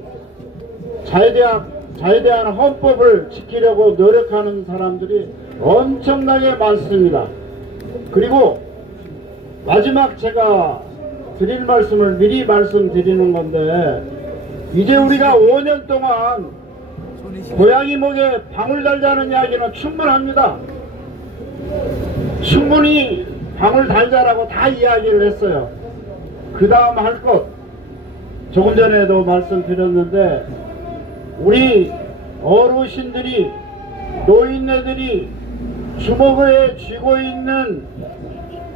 자유대한 헌법을 지키려고 노력하는 사람들이 엄청나게 많습니다. 그리고 마지막 제가 드릴 말씀을 미리 말씀드리는 건데, 이제 우리가 5년 동안 고양이 목에 방울 달자는 이야기는 충분합니다. 충분히 방울 달자라고 다 이야기를 했어요. 그 다음 할 것, 조금 전에도 말씀드렸는데, 우리 어르신들이, 노인네들이 주먹에 쥐고 있는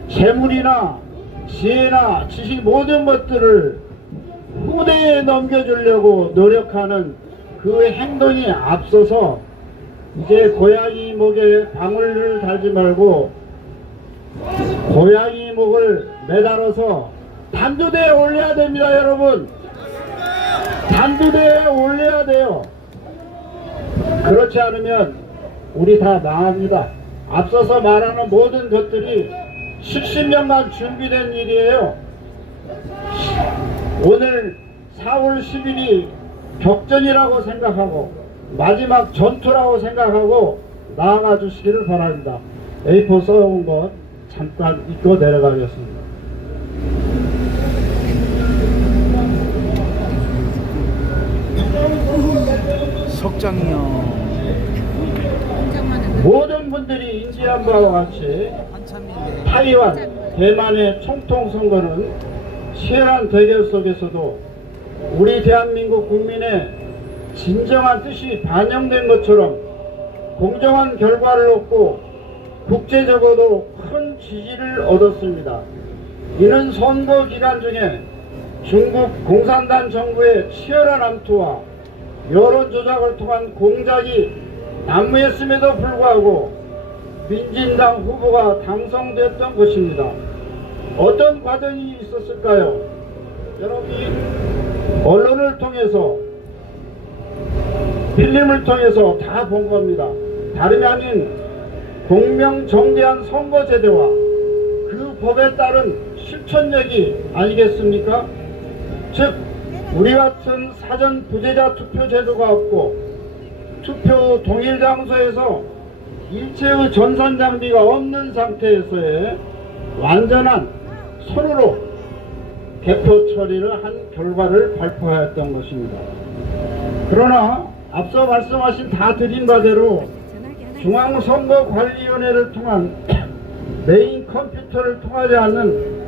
재물이나 지혜나 지식 모든 것들을 후대에 넘겨주려고 노력하는 그 행동이 앞서서 이제 고양이 목에 방울을 달지 말고 고양이 목을 매달아서 단두대에 올려야 됩니다. 여러분, 단두대에 올려야 돼요. 그렇지 않으면 우리 다 망합니다. 앞서서 말하는 모든 것들이 70년간 준비된 일이에요. 오늘 4월 10일이 격전이라고 생각하고 마지막 전투라고 생각하고 나아가 주시기를 바랍니다. A4 써온 것 잠깐 읽고 내려가겠습니다. 석장이요. 모든 분들이 인지한 바와 같이 한참인데. 타이완, 대만의 총통 선거는 치열한 대결 속에서도 우리 대한민국 국민의 진정한 뜻이 반영된 것처럼 공정한 결과를 얻고 국제적으로도 큰 지지를 얻었습니다. 이는 선거 기간 중에 중국 공산당 정부의 치열한 암투와 여론 조작을 통한 공작이 난무했음에도 불구하고 민진당 후보가 당선됐던 것입니다. 어떤 과정이 있었을까요? 여러분이 언론을 통해서, 필름을 통해서 다 본 겁니다. 다름이 아닌 공명정대한 선거제도와 그 법에 따른 실천력이 아니겠습니까? 즉 우리 같은 사전 부재자 투표 제도가 없고 투표 동일 장소에서 일체의 전산 장비가 없는 상태에서의 완전한 손으로 개표 처리를 한 결과를 발표하였던 것입니다. 그러나 앞서 말씀하신 다 드린 바대로 중앙선거관리위원회를 통한 메인 컴퓨터를 통하지 않는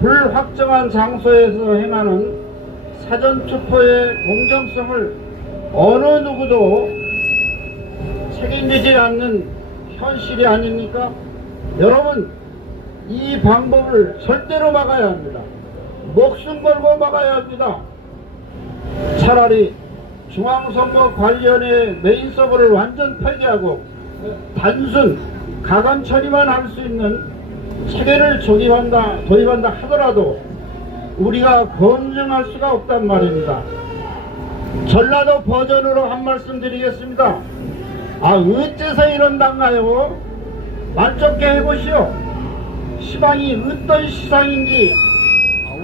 불확정한 장소에서 행하는 사전투표의 공정성을 어느 누구도 책임지지 않는 현실이 아닙니까? 여러분, 이 방법을 절대로 막아야 합니다. 목숨 걸고 막아야 합니다. 차라리 중앙선거관리위원회 메인 서버를 완전 폐지하고 단순 가감 처리만 할 수 있는 체계를 도입한다 하더라도 우리가 검증할 수가 없단 말입니다. 전라도 버전으로 한 말씀 드리겠습니다. 어째서 이런단가요? 만족해 해보시오. 시방이 어떤 시상인지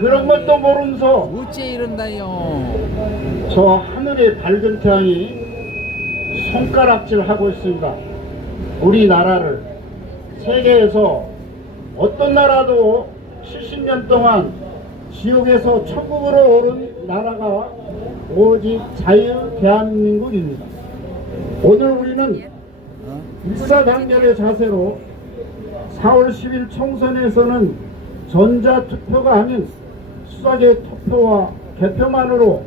그런 것도 모르면서 어째 이런다요. 저 하늘의 밝은 태양이 손가락질하고 있습니다. 우리나라를 세계에서 어떤 나라도 70년 동안 지옥에서 천국으로 오른 나라가 오직 자유 대한민국입니다. 오늘 우리는 일사당연의 자세로 4월 10일 총선에서는 전자투표가 아닌 수사계 투표와 개표만으로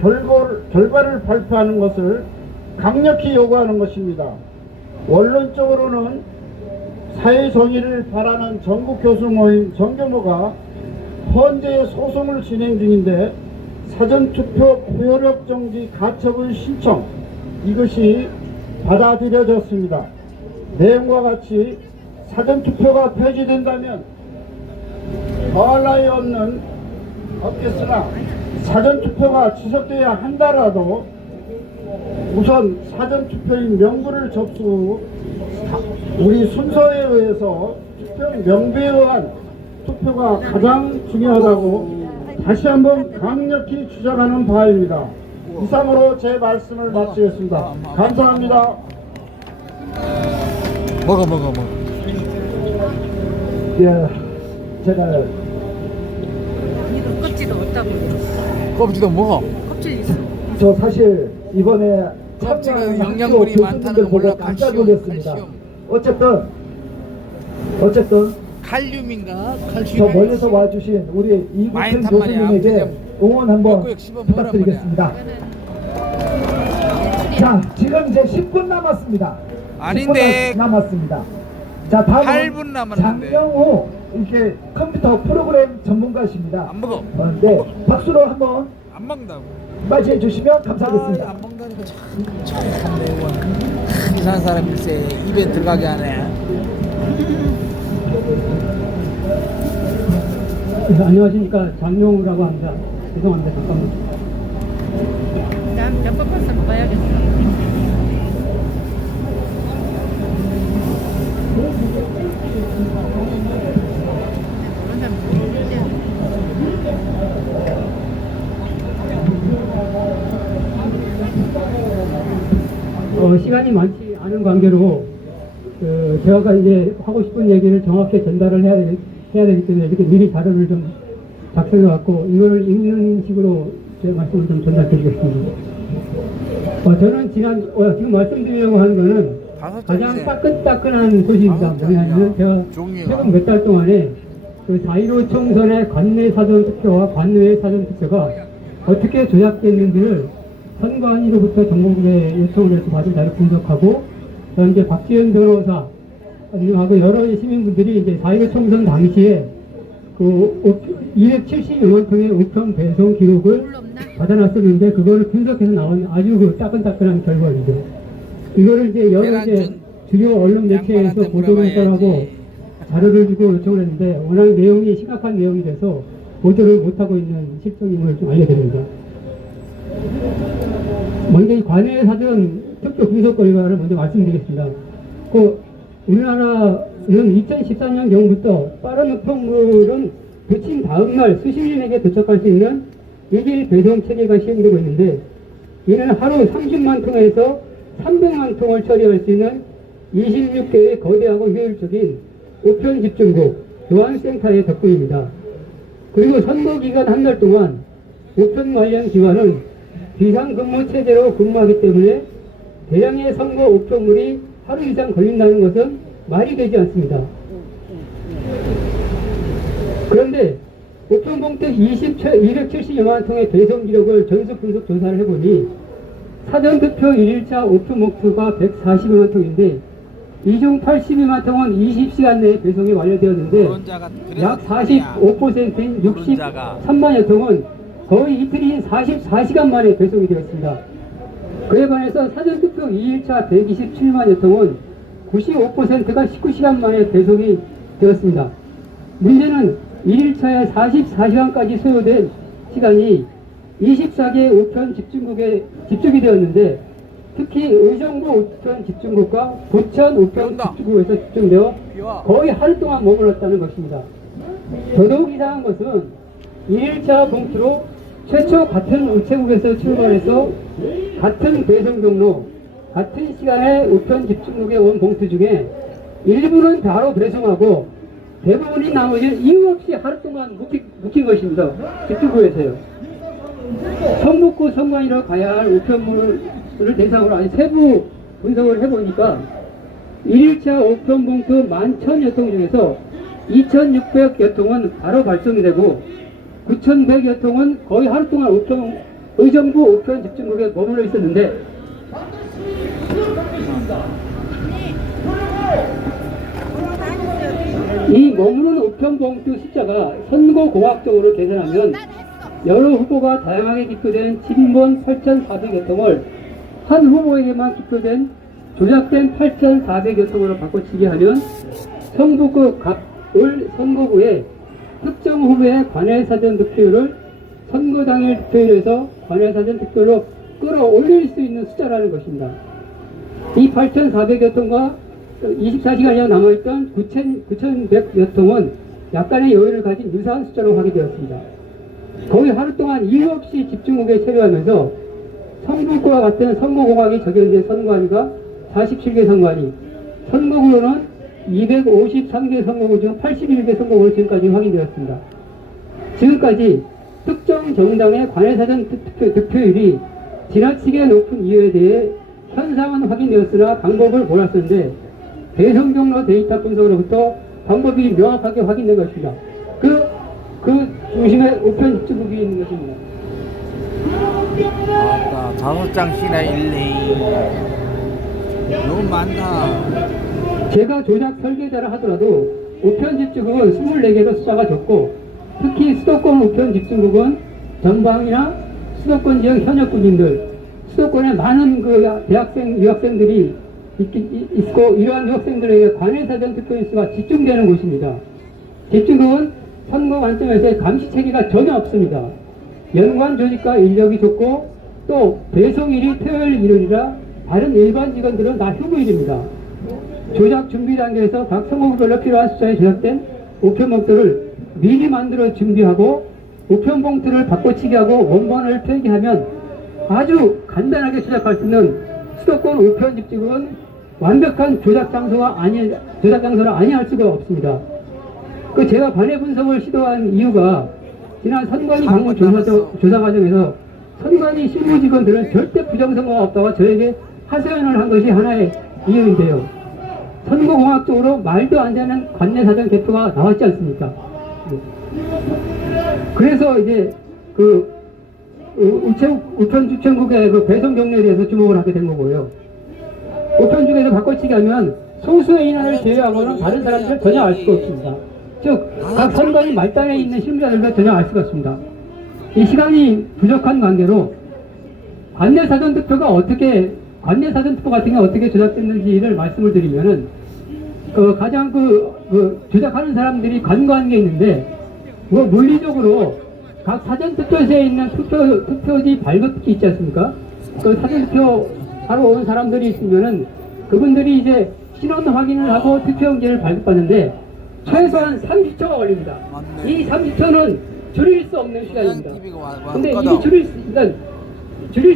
결과를 발표하는 것을 강력히 요구하는 것입니다. 원론적으로는 사회정의를 바라는 전국교수 모임 정교모가 현재 소송을 진행 중인데 사전투표 효력 정지 가처분 신청 이것이 받아들여졌습니다. 내용과 같이 사전투표가 폐지된다면 더할 나위 없겠으나 사전투표가 지속되어야 한다라도 우선 사전투표인 명부를 접수 우리 순서에 의해서 투표 명부에 의한 투표가 가장 중요하다고 다시 한번 강력히 주장하는 바입니다. 이상으로 제 말씀을 마치겠습니다. 감사합니다. 먹어. 예, 제가 이거 껍질도 없다고. 껍질도 먹어. 껍질 있어. 저 사실 이번에 껍질은 참여한 영양분이 학교 많다는 교수님들 거 보고 몰라. 깜짝 칼슘, 놀랐습니다. 칼슘. 어쨌든 칼륨인가? 저 칼슘. 멀리서 와주신 우리 많이 이국현 탄 말이야. 교수님에게 그냥 응원 한번 꾹꾹 씹어 먹으란 부탁드리겠습니다. 자, 지금 이제 10분 남았습니다. 아닌데. 10분 남았습니다. 자, 다음은 8분 남았는데. 장명호 이렇게 컴퓨터 프로그램 전문가십니다. 안 먹어. 네, 박수로 한번 안 먹는다고. 맞이해 주시면 감사하겠습니다. 안 먹는다니까 참 매워. 이상한 사람 글쎄 입에 들어가게 하네. 네, 안녕하십니까. 장용우라고 합니다. 죄송합니다. 잠깐만. 난 뼈 먹어야겠어. 시간이 많지 않은 관계로 제가 이제 하고 싶은 얘기를 정확히 전달을 해야 되기 때문에 이렇게 미리 자료를 좀 작성해 갖고 이걸 읽는 식으로 제 말씀을 좀 전달드리겠습니다. 저는 지금 말씀드리려고 하는 거는 가장 따끈따끈한 소식입니다. 뭐냐면 제가 최근 몇 달 동안에 그 4.15 총선의 관내 사전투표와 관외 사전투표가 어떻게 조작됐는지를 선관위로부터 정보국에 요청을 해서 아주 잘 분석하고 이제 박지현 변호사 하고 여러 시민분들이 이제 4.15 총선 당시에 그 270여만 통의 우편 배송 기록을 받아놨었는데 그거를 분석해서 나온 아주 그 따끈따끈한 결과입니다. 이거를 이제 여러 이제 주요 언론 매체에서 보도를 했다고 자료를 주고 요청을 했는데 워낙 내용이 심각한 내용이 돼서 보도를 못하고 있는 실정임을 좀 알려드립니다. 먼저 이 관외 사전 투표 분석 결과를 먼저 말씀드리겠습니다. 우리나라는 2013년 경부터 빠른 우편물은 배침 다음날 수십인에게 도착할 수 있는 1일 배송 체계가 시행되고 있는데 이는 하루 30만 통에서 300만 통을 처리할 수 있는 26개의 거대하고 효율적인 우편 집중국 교환센터의 덕분입니다. 그리고 선거 기간 한 달 동안 우편 관련 기관은 비상근무 체제로 근무하기 때문에 대량의 선거 우편물이 하루 이상 걸린다는 것은 말이 되지 않습니다. 그런데 우편봉투 270여만 통의 배송 기록을 전수 분석 조사를 해보니 사전투표 1일차 우편봉투가 140여만 통인데 이중 82만 통은 20시간 내에 배송이 완료되었는데 약 45%인 63만여 통은 거의 이틀인 44시간 만에 배송이 되었습니다. 그에 반해서 사전투표 2일차 127만여 통은 95%가 19시간 만에 배송이 되었습니다. 문제는 1일차에 44시간까지 소요된 시간이 24개 우편 집중국에 집중이 되었는데, 특히 의정부 우편 집중국과 부천 우편 집중국에서 집중되어 거의 하루 동안 머물렀다는 것입니다. 더더욱 이상한 것은 1일차 봉투로 최초 같은 우체국에서 출발해서 같은 배송 경로, 같은 시간에 우편 집중국에 온 봉투 중에 일부는 바로 배송하고 대부분이 나머지는 이유 없이 하루 동안 묵힌 것입니다. 집중국에서요. 성북구 선관위로 가야 할 우편물을 대상으로 아주 세부 분석을 해보니까 1일차 우편봉투 11,000여 통 중에서 2,600여 통은 바로 발송이 되고 9,100여 통은 거의 하루 동안 의정부 우편 집중국에 머물러 있었는데, 이 머무르는 우편봉투 숫자가 선거공학적으로 계산하면 여러 후보가 다양하게 기표된 진본 8,400여 통을 한 후보에게만 기표된 조작된 8,400여 통으로 바꿔치기 하면 성북구 갑을 선거구에 특정 후보의 관외사전 득표율을 선거 당일 득표율에서 관외사전 득표로 끌어올릴 수 있는 숫자라는 것입니다. 이 8,400여 통과 24시간이나 남아있던 9,100여 통은 약간의 여유를 가진 유사한 숫자로 확인되었습니다. 거의 하루 동안 이유 없이 집중국에 체류하면서 성북구와 같은 선거공학이 적용된 선관위가 47개 선관위, 선거구로는 253개 선거구 중 81개 선거구로 지금까지 확인되었습니다. 지금까지 특정 정당의 관외사전 득표율이 지나치게 높은 이유에 대해 현상은 확인되었으나 방법을 몰랐었는데, 배송 경로 데이터 분석으로부터 방법이 명확하게 확인된 것입니다. 그 중심에 우편 집중국이 있는 것입니다. 아따, 5장씩이나 일레이. 너무 많다. 제가 조작 설계자를 하더라도 우편 집중국은 24개로 숫자가 적고, 특히 수도권 우편 집중국은 전방이나 수도권 지역 현역 군인들, 수도권에 많은 대학생, 유학생들이 있고, 이러한 유학생들에게 관외사전 득표일수가 집중되는 곳입니다. 집중국은 선거 관점에서의 감시 체계가 전혀 없습니다. 연관 조직과 인력이 좋고, 또 배송일이 토요일 일요일이라 다른 일반 직원들은 다 휴무일입니다. 조작 준비 단계에서 각 선거구별로 필요한 숫자에 제작된 우편봉투를 미리 만들어 준비하고 우편봉투를 바꿔치기하고 원본을 폐기하면 아주 간단하게 조작할 수 있는 수도권 우편 집중국은 완벽한 조작 장소가 아니할 수가 없습니다. 제가 관외 분석을 시도한 이유가, 지난 선관위 방문 조사 과정에서 선관위 실무 직원들은 절대 부정선거가 없다고 저에게 하소연을 한 것이 하나의 이유인데요. 선거공학적으로 말도 안 되는 관내사전 개표가 나왔지 않습니까? 그래서 이제 우편주천국의 배송 경로에 대해서 주목을 하게 된 거고요. 우편국에서 바꿔치기 하면 소수의 인원을 제외하고는 다른 사람들은 전혀 알 수가 없습니다. 즉, 각 선관위 말단에 있는 실무자들도 전혀 알 수가 없습니다. 이 시간이 부족한 관계로 관내사전 투표 같은 게 어떻게 조작됐는지를 말씀을 드리면은, 가장 조작하는 사람들이 간과한 게 있는데, 물리적으로 각 사전투표소에 있는 투표지 발급기 있지 않습니까? 사전투표 하러 온 사람들이 있으면은 그분들이 이제 신원 확인을 하고 투표용지를 발급하는데 최소한 30초가 걸립니다. 이 30초는 줄일 수 없는 시간입니다. 근데 이 줄일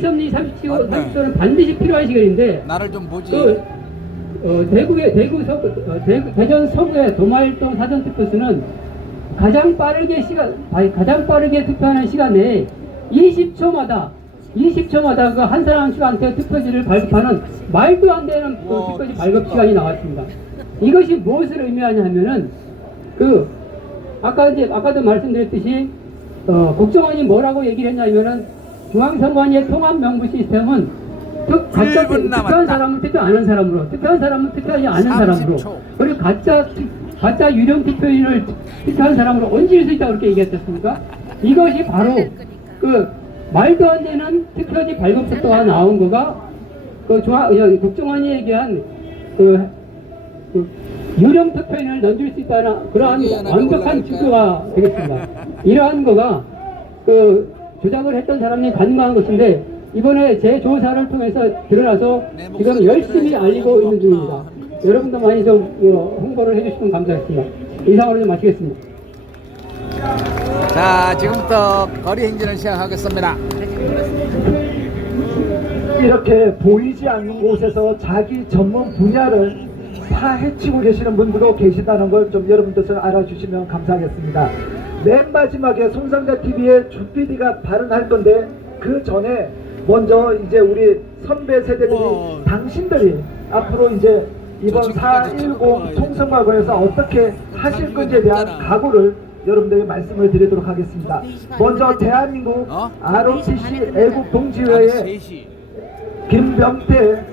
수 없는 이 30초는 반드시 필요한 시간인데, 나를 좀 보지. 대전 서구의 도마일동 사전투표소는 가장 빠르게 투표하는 시간 내에 20초마다 그 한 사람씩한테 투표지를 발급하는 말도 안 되는 투표지 발급 시간이 나왔습니다. 이것이 무엇을 의미하냐 하면은, 아까도 말씀드렸듯이, 국정원이 뭐라고 얘기를 했냐면은, 중앙선관위의 통합 명부 시스템은 각자 투표한 사람은 투표 안 한 사람으로, 투표한 사람은 투표하지 않은 사람으로, 그리고 가짜 유령 투표인을 투표한 사람으로 얹을 수 있다고 그렇게 얘기했었습니까? 이것이 바로 그 말도 안 되는 투표지 발급부터가 나온 거가 국정원이 얘기한 그 유령 투표인을 넘길 수 있다는 그러한 완벽한 증거가 되겠습니다. 이러한 거가 그 조작을 했던 사람이 간과한 것인데 이번에 제 조사를 통해서 드러나서 지금 열심히 알리고 있는 중입니다. 여러분도 많이 좀 홍보를 해주시면 감사하겠습니다. 이상으로 좀 마치겠습니다. 자, 지금부터 거리 행진을 시작하겠습니다. 이렇게 보이지 않는 곳에서 자기 전문 분야를 파헤치고 계시는 분들도 계시다는 걸 좀 여러분들 알아주시면 감사하겠습니다. 맨 마지막에 송상자TV의 주 PD가 발언할 건데 그 전에 먼저 이제 우리 선배 세대들이 당신들이 앞으로 이제 이번 4.10 총선과거에서 어떻게 하실 건지에 대한 각오를 여러분들에게 말씀을 드리도록 하겠습니다. 먼저 대한민국 ROTC 애국동지회의 김병태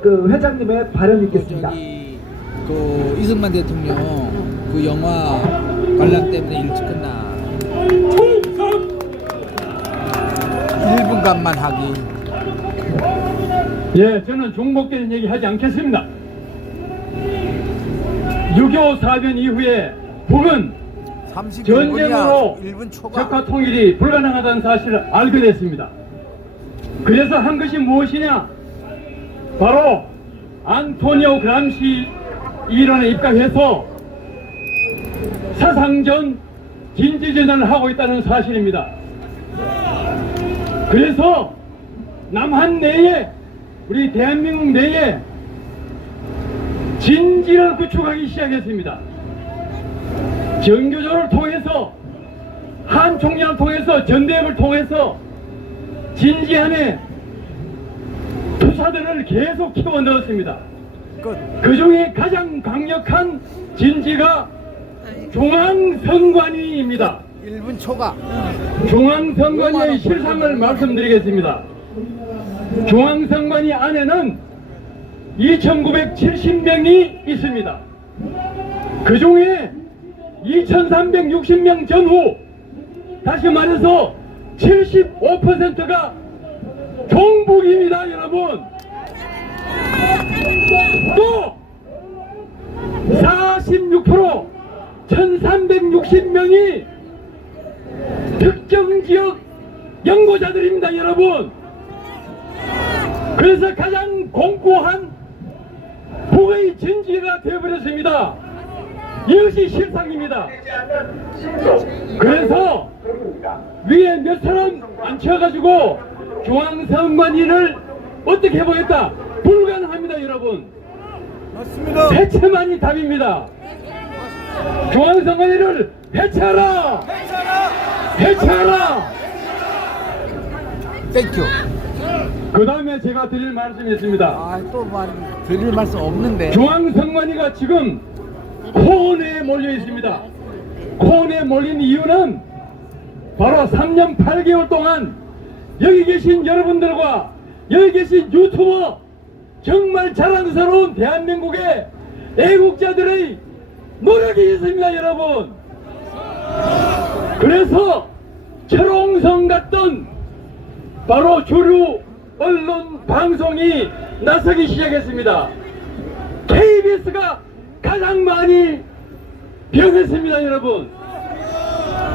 그 회장님의 발언이 있겠습니다. 저기 그 이승만 대통령 그 영화 관람 때문에 일찍 끝나. 1분간만 하기. 예, 저는 종목되는 얘기 하지 않겠습니다. 6.25 사변 이후에 북은 전쟁으로 1분 초과. 적화 통일이 불가능하다는 사실을 알게 됐습니다. 그래서 한 것이 무엇이냐? 바로 안토니오 그람시 이론에 입각해서 사상전 진지전환을 하고 있다는 사실입니다. 그래서 남한 내에 우리 대한민국 내에 진지를 구축하기 시작했습니다. 정교조를 통해서 한 총련을 통해서 전대협을 통해서 진지함의 투사들을 계속 키워 넣었습니다. 그 중에 가장 강력한 진지가 중앙선관위입니다. 1분 초과. 중앙선관위의 실상을 말씀드리겠습니다. 중앙선관위 안에는 2,970명이 있습니다. 그 중에 2,360명 전후, 다시 말해서 75%가 종북입니다, 여러분. 또 46%, 1,360명이 특정 지역 연고자들입니다, 여러분. 그래서 가장 공고한 북의 진지가 되어버렸습니다. 이것이 실상입니다. 그래서 위에 몇 사람 앉혀가지고 중앙선관위를 어떻게 해보겠다? 불가능합니다, 여러분. 맞습니다. 해체만이 답입니다. 중앙선관위를 해체하라! 해체하라! 땡큐. 그 다음에 제가 드릴 말씀이 있습니다. 또 드릴 말씀 없는데. 중앙선관위가 지금 코너에 몰려 있습니다. 코너에 몰린 이유는 바로 3년 8개월 동안 여기 계신 여러분들과 여기 계신 유튜버, 정말 자랑스러운 대한민국의 애국자들의 노력이 있습니다, 여러분. 그래서 철옹성 같던 바로 주류 언론 방송이 나서기 시작했습니다. KBS가 가장 많이 병했습니다, 여러분.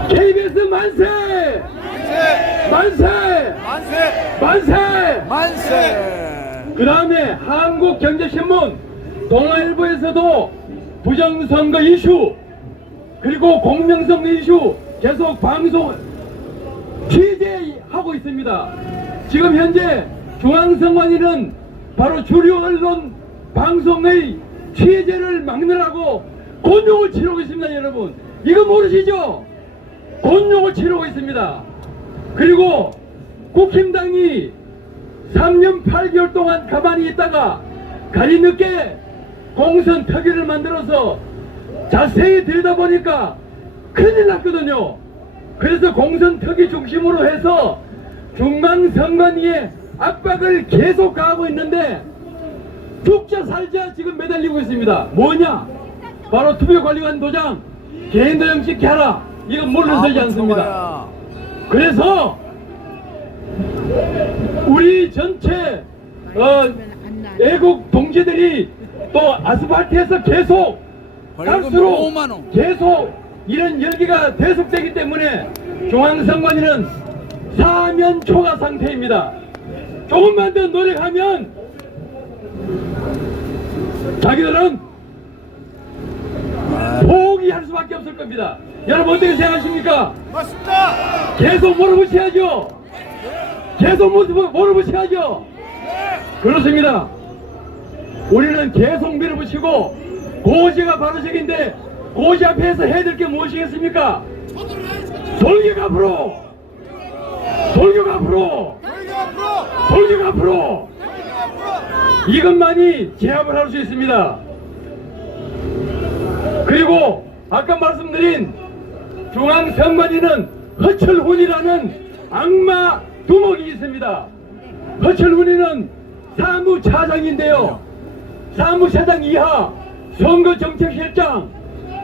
KBS 만세! 만세! 만세! 만세! 만세! 그 다음에 한국경제신문, 동아일보에서도 부정선거 이슈, 그리고 공명선거 이슈 계속 방송 취재하고 있습니다. 지금 현재 중앙선관위는 바로 주류 언론 방송의 취재를 막느라고 곤욕을 치르고 있습니다, 여러분. 이거 모르시죠? 곤욕을 치르고 있습니다. 그리고 국힘당이 3년 8개월 동안 가만히 있다가 가리 늦게 공선 특위를 만들어서 자세히 들여다보니까 큰일 났거든요. 그래서 공선 특위 중심으로 해서 중앙선관위의 압박을 계속 가하고 있는데 죽자 살자 지금 매달리고 있습니다. 뭐냐? 바로 투표관리관 도장 개인 도장 찍게 하라. 이건 물러서지 않습니다. 그래서 우리 전체 애국 동지들이 또 아스팔트에서 계속 갈수록 5만 원. 계속 이런 열기가 계속되기 때문에 중앙선관위는 사면 초과 상태입니다. 조금만 더 노력하면 자기들은 포기할 수밖에 없을 겁니다. 여러분 어떻게 생각하십니까? 맞습니다. 계속 몰아붙여야죠. 계속 몰아붙여야죠. 그렇습니다. 우리는 계속 밀어붙이고 고시가 바로 저기인데 고시 앞에서 해야 될 게 무엇이겠습니까? 돌격 앞으로! 돌격 앞으로! 돌격 앞으로! 이것만이 제압을 할 수 있습니다. 그리고 아까 말씀드린 중앙선관위는 허철훈이라는 악마 두목이 있습니다. 허철훈이는 사무차장인데요. 사무차장 이하 선거정책실장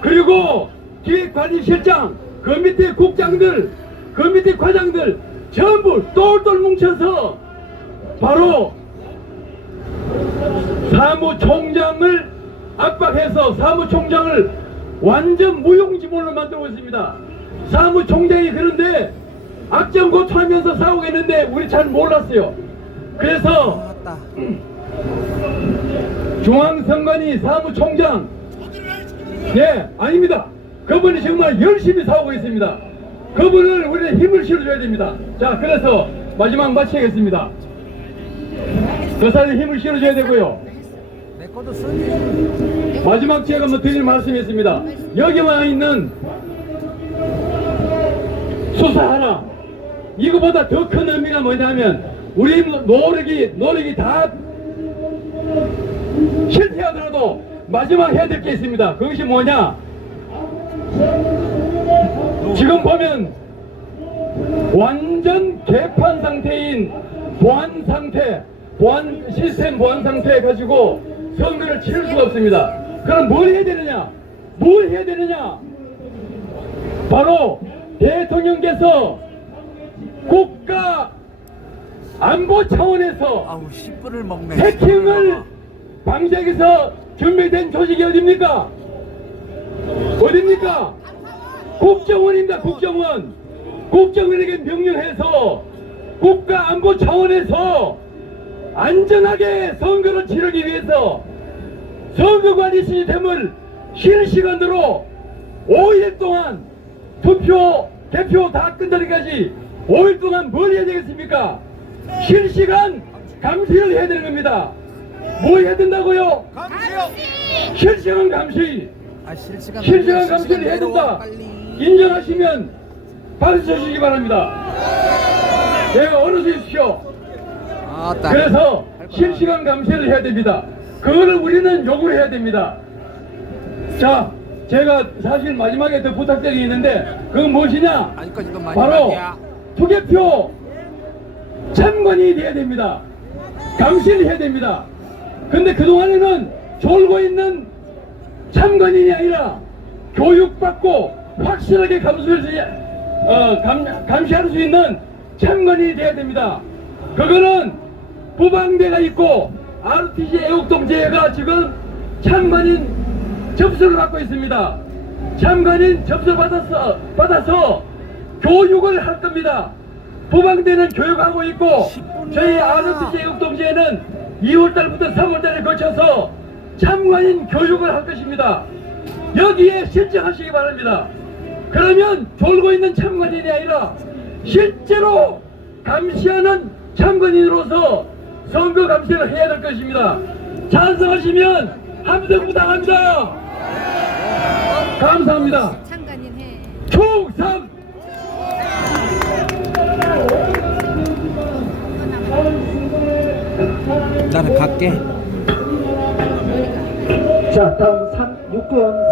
그리고 기획관리실장 그 밑에 국장들 그 밑에 과장들 전부 똘똘 뭉쳐서 바로 사무총장을 압박해서 사무총장을 완전 무용지물로 만들고 있습니다. 사무총장이 그런데 악정고투하면서 싸우고 있는데 우리 잘 몰랐어요. 그래서 중앙선관위 사무총장 아닙니다. 그분이 정말 열심히 싸우고 있습니다. 그분을 우리는 힘을 실어줘야 됩니다. 자, 그래서 마지막 마치겠습니다. 그 사람이 힘을 실어줘야 되고요. 마지막 제가 드릴 말씀이 있습니다. 여기만 있는 수사 하나, 이거보다 더 큰 의미가 뭐냐면 우리 노력이 다 실패하더라도 마지막 해야 될 게 있습니다. 그것이 뭐냐? 지금 보면 완전 개판 상태인 보안 상태, 시스템 보안 상태 가지고 선거를 치를 수가 없습니다. 그럼 뭘 해야 되느냐? 뭘 해야 되느냐? 바로 대통령께서 국가 안보 차원에서 해킹을 방지하기 위해서 준비된 조직이 어딥니까? 어딥니까? 국정원입니다. 국정원. 국정원에게 명령해서 국가 안보 차원에서 안전하게 선거를 치르기 위해서 선거관리 시스템을 실시간으로 5일 동안 투표, 개표 다 끝나기까지 5일 동안 뭘 해야 되겠습니까? 실시간 감시를 해야 되는 겁니다. 뭐 해야 된다고요? 감시요! 실시간 감시! 실시간 감시를 해야 된다! 인정하시면 박수 쳐주시기 바랍니다. 내가 어느 주십시오. 그래서 실시간 감시를 해야 됩니다. 그거를 우리는 요구를 해야 됩니다. 자, 제가 사실 마지막에 더 부탁드리는 게 있는데 그건 무엇이냐? 바로 투개표 참관이 돼야 됩니다. 감시를 해야 됩니다. 근데 그동안에는 졸고 있는 참관인이 아니라 교육받고 확실하게 감시할 수 있는 참관인이 돼야 됩니다. 그거는 부방대가 있고 RTC 애국동제가 지금 참관인 접수를 받고 있습니다. 참관인 접수를 받아서 교육을 할 겁니다. 부방대는 교육하고 있고 저희 RTC 애국동제는 2월달부터 3월달에 거쳐서 참관인 교육을 할 것입니다. 여기에 실정하시기 바랍니다. 그러면 졸고 있는 참관인이 아니라 실제로 감시하는 참관인으로서 선거 감시를 해야 될 것입니다. 찬성하시면 함성 부탁합니다. 감사합니다. 참관인 해. 충성! 나는 갈게. 자, 다음 6번